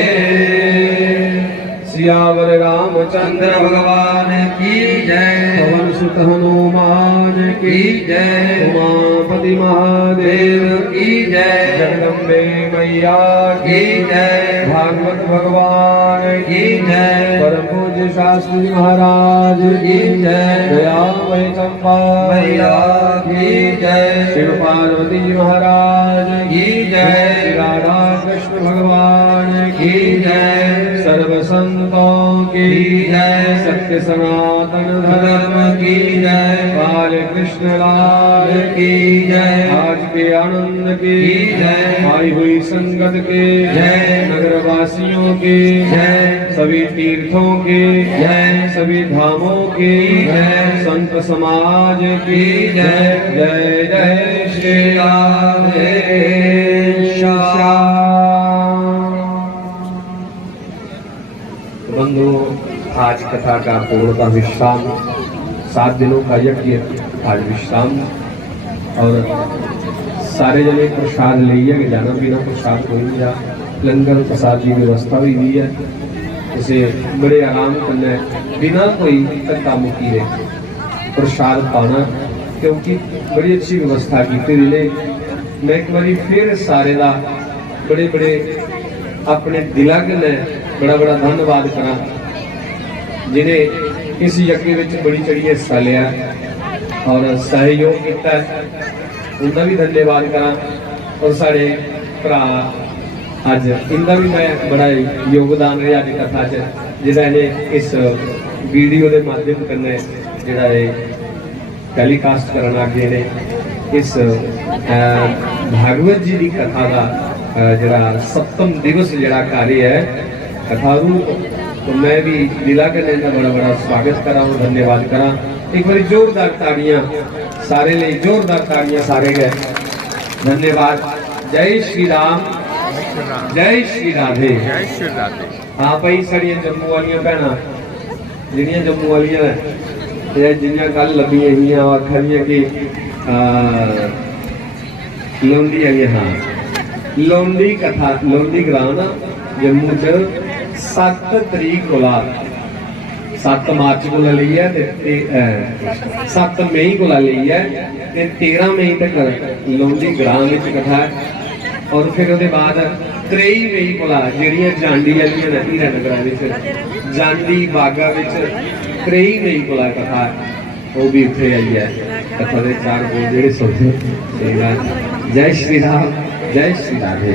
सियावर रामचंद्र भगवान की जय, पवन सुत हनुमान की जय, उमापति महादेव की जय, जगदम्बे मैया की जय, भागवत भगवान की जय, परम पूज्य शास्त्री महाराज की जय, दयामय चंपा मैया की जय, शिव पार्वती जी महाराज की जय, श्री राधा कृष्ण भगवान की जय, सर्व संतों की जय, सत्य सनातन धर्म की जय, बाल कृष्ण लाल की जय, आज के आनंद की जय, आई हुई संगत के जय, नगर वासियों के जय, सभी तीर्थों के जय, सभी धामों की जय, संत समाज की जय, जय जय श्री राधे श्याम। बंधुओं, आज कथा का पूर्णतः विश्राम, 7 दिनों का यज्ञ आज विश्राम, और सारे जने प्रसाद लिए कि जाना बिना प्रसाद कोई नहीं जा। लंगर प्रसाद की व्यवस्था भी हुई है, इसे बड़े आराम करना बिना कोई धक्का मुक्की रे प्रसाद पाना, क्योंकि बड़ी अच्छी व्यवस्था की। मैं एक बार फिर सारे का बड़े बड़े अपने दिला कन्नै बड़ा बड़ा धन्यवाद करा जिन्हें इस यज्ञ में बड़ी चढ़ी हिस्सा लिया और सहयोग किया, उनका भी धन्यवाद करा। और साढ़े भरा अज इनका भी मैं बड़ा योगदान रहा अज कथा च, जिहड़ा इन्हें इस वीडियो के माध्यम कन्नै जिहड़ा टेलीकास्ट करना अगे ने इस भागवत जी की कथा का जिहड़ा 7वां दिवस जिहड़ा कार्य है कथा रूप, तो मैं भी दिला के इनका बड़ा बड़ा स्वागत करा और धन्यवाद करा। एक बार जोरदार ताड़ियां सारे लिए, जोरदार ताड़ियां सारे गए। धन्यवाद। जय श्री राम, जय श्री राधे, जय श्री राधे। हाँ भाई साड़ियां जम्मू वाली भैन जिहड़ियां जम्मू वालियां जिन्नियां कल लभियां हुई आखियां कि लोंडी आई, हाँ लोंडी कथा लोंडी ग्रां ना जम्मू च 7 तरीक को 7 मार्च को ली है, 7 मई को ली है, 13 मई तक लोंडी ग्रां में कथा है। और फिर उसके बाद 23 मई को ਜਿਹੜੀਆਂ ਜਾਂਡੀ ਵਾਲੀਆਂ ਨੇ ਹੀਰਾनगरां ਵਿੱਚ ਜਾਂਡੀ बागा ਵਿੱਚ 23 मई को कथा है, वो भी उत्थे आई है। कथा के 4 बोल ਜਿਹੜੇ सुनते। जय श्री राम, जय श्री राधे।